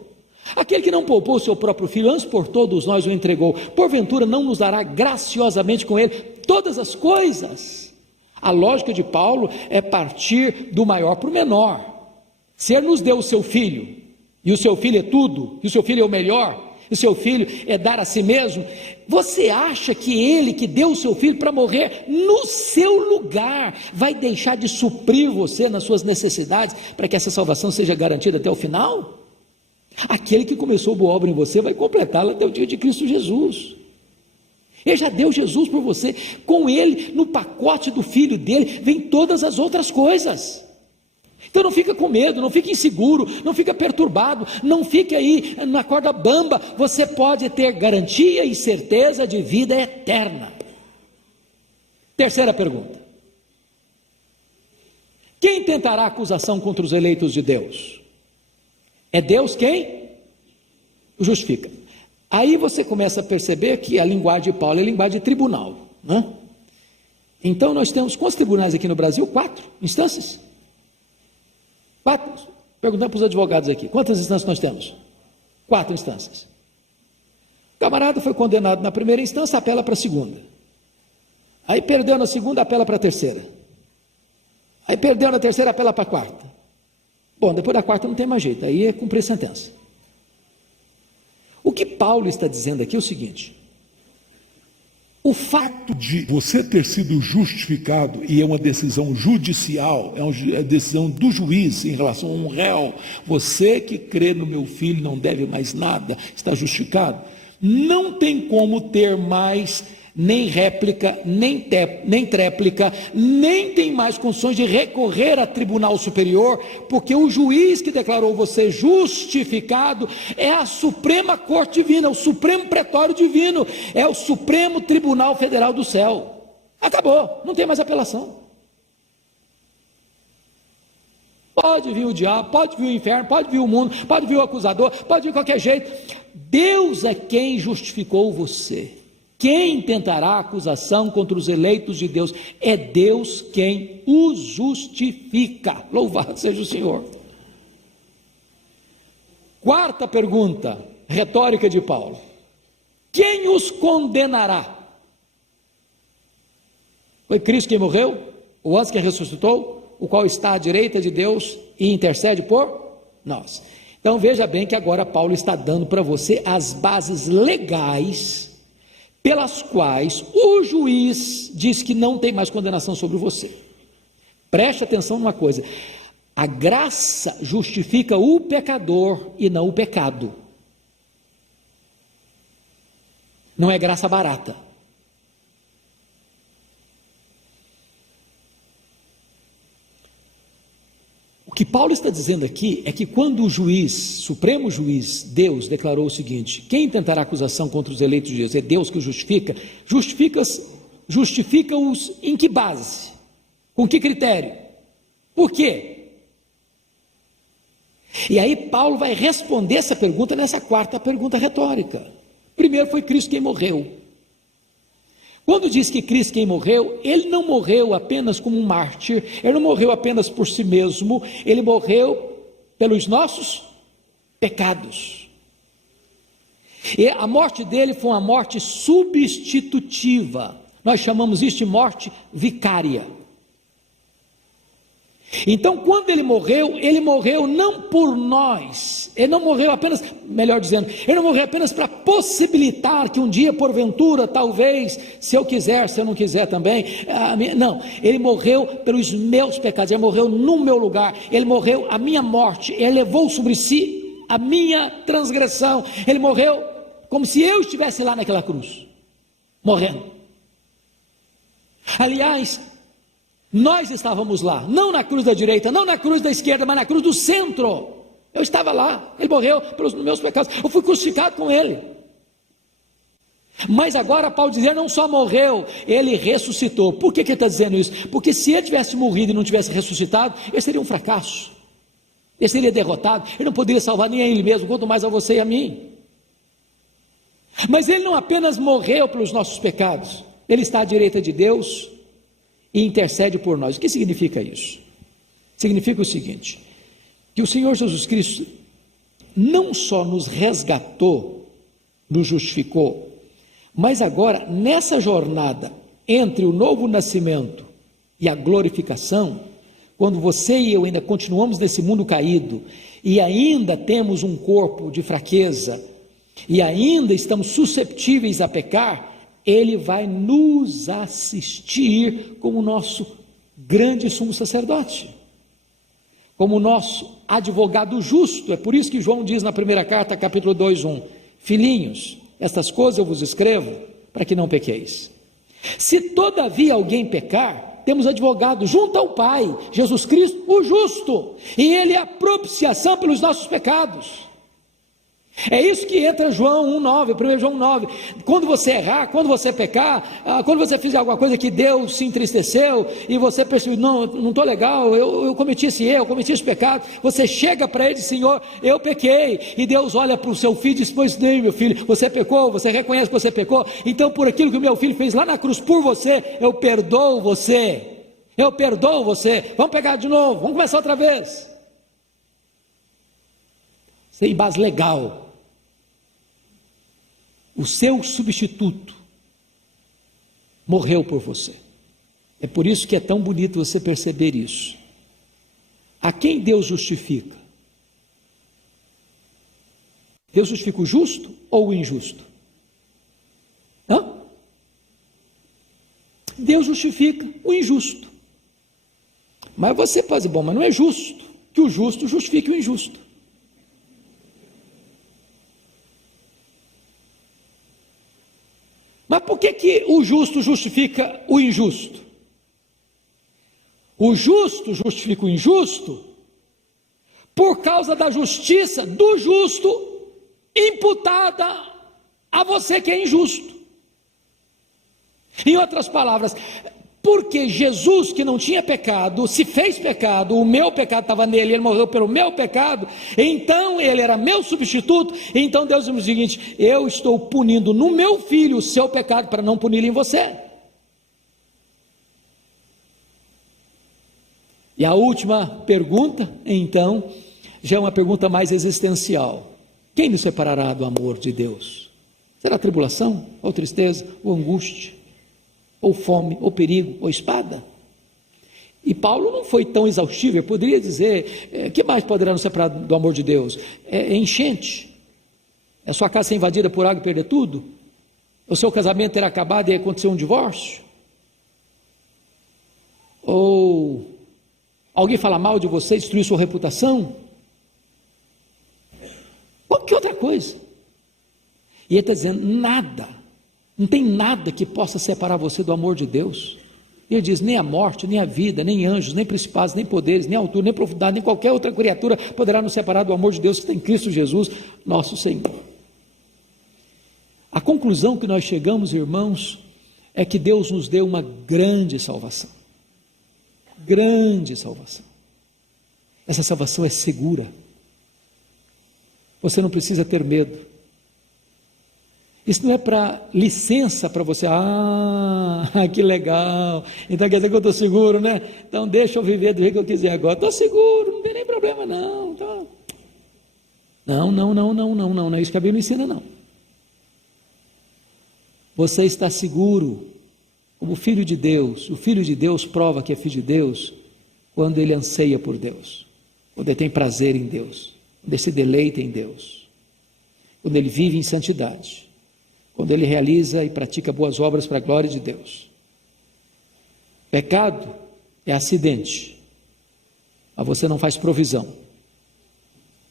Aquele que não poupou o seu próprio filho, antes por todos nós o entregou, porventura não nos dará graciosamente com ele todas as coisas? A lógica de Paulo é partir do maior para o menor. Se ele nos deu o seu filho, e o seu filho é tudo, e o seu filho é o melhor, e o seu filho é dar a si mesmo, você acha que ele que deu o seu filho para morrer no seu lugar, vai deixar de suprir você nas suas necessidades, para que essa salvação seja garantida até o final? Aquele que começou boa obra em você, vai completá-la até o dia de Cristo Jesus. Ele já deu Jesus por você, com ele, no pacote do filho dele, vem todas as outras coisas. Então não fica com medo, não fica inseguro, não fica perturbado, não fique aí na corda bamba, você pode ter garantia e certeza de vida eterna. Terceira pergunta: quem tentará acusação contra os eleitos de Deus? É Deus quem o justifica. Aí você começa a perceber que a linguagem de Paulo é a linguagem de tribunal, né? Então nós temos quantos tribunais aqui no Brasil? 4 instâncias. 4, perguntando para os advogados aqui, quantas instâncias nós temos? 4 instâncias. O camarada foi condenado na primeira instância, apela para a segunda. Aí perdeu na segunda, apela para a terceira. Aí perdeu na terceira, apela para a quarta. Bom, depois da quarta não tem mais jeito, aí é cumprir sentença. O que Paulo está dizendo aqui é o seguinte: o fato de você ter sido justificado, e é uma decisão judicial, é uma decisão do juiz em relação a um réu, você que crê no meu filho não deve mais nada, está justificado, não tem como ter mais nem réplica, nem tréplica, nem tem mais condições de recorrer a tribunal superior, porque o juiz que declarou você justificado é a Suprema Corte Divina, o Supremo Pretório Divino, é o Supremo Tribunal Federal do Céu. Acabou, não tem mais apelação. Pode vir o diabo, pode vir o inferno, pode vir o mundo, pode vir o acusador, pode vir qualquer jeito. Deus é quem justificou você. Quem tentará acusação contra os eleitos de Deus? É Deus quem os justifica. Louvado seja o Senhor. Quarta pergunta, retórica de Paulo: quem os condenará? Foi Cristo quem morreu, o antes quem ressuscitou, o qual está à direita de Deus e intercede por nós. Então veja bem que agora Paulo está dando para você as bases legais pelas quais o juiz diz que não tem mais condenação sobre você. Preste atenção numa coisa: a graça justifica o pecador e não o pecado. Não é graça barata. O que Paulo está dizendo aqui é que quando o juiz, supremo juiz, Deus, declarou o seguinte: quem tentará acusação contra os eleitos de Deus? É Deus que os justifica. Justifica-os em que base? Com que critério? Por quê? E aí Paulo vai responder essa pergunta nessa quarta pergunta retórica. Primeiro, foi Cristo quem morreu. Quando diz que Cristo quem morreu, ele não morreu apenas como um mártir, ele não morreu apenas por si mesmo, ele morreu pelos nossos pecados. E a morte dele foi uma morte substitutiva. Nós chamamos isso de morte vicária. Então, quando ele morreu não por nós, ele não morreu apenas, melhor dizendo, ele não morreu apenas para possibilitar que um dia, porventura, talvez, se eu quiser, se eu não quiser também, não, ele morreu pelos meus pecados, ele morreu no meu lugar, ele morreu a minha morte, ele levou sobre si a minha transgressão, ele morreu como se eu estivesse lá naquela cruz, morrendo. Aliás, nós estávamos lá, não na cruz da direita, não na cruz da esquerda, mas na cruz do centro. Eu estava lá, ele morreu pelos meus pecados, eu fui crucificado com ele. Mas agora Paulo diz, ele não só morreu, ele ressuscitou. Por que ele está dizendo isso? Porque se ele tivesse morrido e não tivesse ressuscitado, ele seria um fracasso, ele seria derrotado, ele não poderia salvar nem a ele mesmo, quanto mais a você e a mim. Mas ele não apenas morreu pelos nossos pecados, ele está à direita de Deus e intercede por nós. O que significa isso? Significa o seguinte: que o Senhor Jesus Cristo não só nos resgatou, nos justificou, mas agora, nessa jornada entre o novo nascimento e a glorificação, quando você e eu ainda continuamos nesse mundo caído, e ainda temos um corpo de fraqueza, e ainda estamos susceptíveis a pecar, Ele vai nos assistir como nosso grande sumo sacerdote, como nosso advogado justo. É por isso que João diz na primeira carta, capítulo 2:1, filhinhos, estas coisas eu vos escrevo para que não pequeis. Se todavia alguém pecar, temos advogado junto ao Pai, Jesus Cristo, o justo, e Ele é a propiciação pelos nossos pecados. É isso que entra João 1,9, 1 João 9, quando você errar, quando você pecar, quando você fizer alguma coisa que Deus se entristeceu, e você percebe, não estou legal, eu cometi esse erro, eu cometi esse pecado, você chega para Ele e diz, Senhor, eu pequei, e Deus olha para o seu filho e diz, pois nem meu filho, você pecou, você reconhece que você pecou, então por aquilo que o meu filho fez lá na cruz por você, eu perdoo você, vamos pegar de novo, vamos começar outra vez, sem base legal. O seu substituto morreu por você. É por isso que é tão bonito você perceber isso. A quem Deus justifica? Deus justifica o justo ou o injusto? Hã? Deus justifica o injusto. Mas você pode dizer, bom, mas não é justo que o justo justifique o injusto. Mas por que o justo justifica o injusto? O justo justifica o injusto por causa da justiça do justo imputada a você que é injusto. Em outras palavras, porque Jesus, que não tinha pecado, se fez pecado, o meu pecado estava nele, ele morreu pelo meu pecado, então ele era meu substituto, então Deus diz o seguinte, eu estou punindo no meu filho o seu pecado, para não punir em você. E a última pergunta, então, já é uma pergunta mais existencial, quem nos separará do amor de Deus? Será tribulação, ou tristeza, ou angústia, ou fome, ou perigo, ou espada? E Paulo não foi tão exaustivo, ele poderia dizer, que mais poderá nos separar do amor de Deus? É enchente? É sua casa ser invadida por água e perder tudo? O seu casamento ter acabado e acontecer um divórcio? Ou alguém falar mal de você, destruir sua reputação? Qualquer outra coisa. E ele está dizendo, nada, não tem nada que possa separar você do amor de Deus. E ele diz, nem a morte, nem a vida, nem anjos, nem principados, nem poderes, nem altura, nem profundidade, nem qualquer outra criatura poderá nos separar do amor de Deus que está em Cristo Jesus, nosso Senhor. A conclusão que nós chegamos, irmãos, é que Deus nos deu uma grande salvação. Grande salvação. Essa salvação é segura. Você não precisa ter medo. Isso não é para licença para você, que legal, então quer dizer que eu estou seguro, né? Então deixa eu viver do jeito que eu quiser agora, estou seguro, não tem nem problema não. Não é isso que a Bíblia ensina não. Você está seguro, como filho de Deus. O filho de Deus prova que é filho de Deus, quando ele anseia por Deus, quando ele tem prazer em Deus, quando ele se deleita em Deus, quando ele vive em santidade, quando ele realiza e pratica boas obras para a glória de Deus. Pecado é acidente, mas você não faz provisão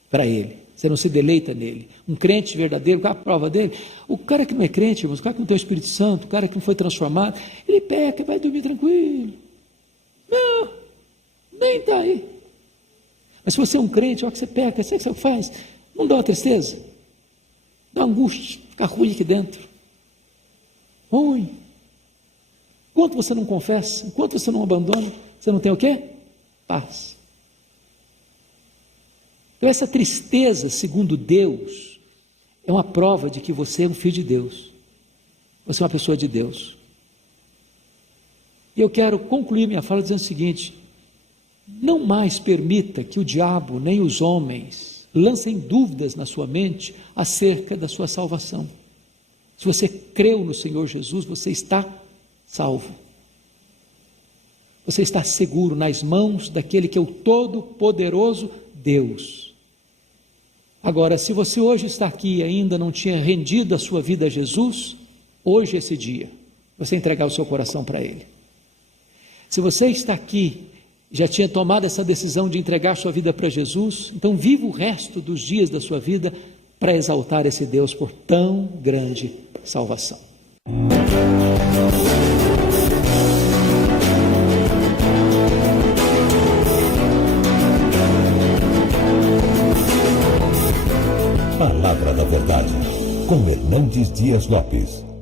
para ele, você não se deleita nele. Um crente verdadeiro, qual é a prova dele? O cara que não é crente, irmãos, o cara que não tem o Espírito Santo, o cara que não foi transformado, ele peca, vai dormir tranquilo, não, nem está aí. Mas se você é um crente, olha que você peca, sabe o que você faz? Não dá uma tristeza, dá uma angústia, fica ruim aqui dentro, ruim. Enquanto você não confessa, enquanto você não abandona, você não tem o quê? Paz. Então essa tristeza, segundo Deus, é uma prova de que você é um filho de Deus, você é uma pessoa de Deus. E eu quero concluir minha fala dizendo o seguinte, não mais permita que o diabo, nem os homens, lancem dúvidas na sua mente acerca da sua salvação. Se você creu no Senhor Jesus, você está salvo. Você está seguro nas mãos daquele que é o Todo-Poderoso Deus. Agora, se você hoje está aqui e ainda não tinha rendido a sua vida a Jesus, hoje é esse dia, você entregar o seu coração para Ele. Se você está aqui, já tinha tomado essa decisão de entregar sua vida para Jesus, então viva o resto dos dias da sua vida para exaltar esse Deus por tão grande salvação. Palavra da Verdade, com Hernandes Dias Lopes.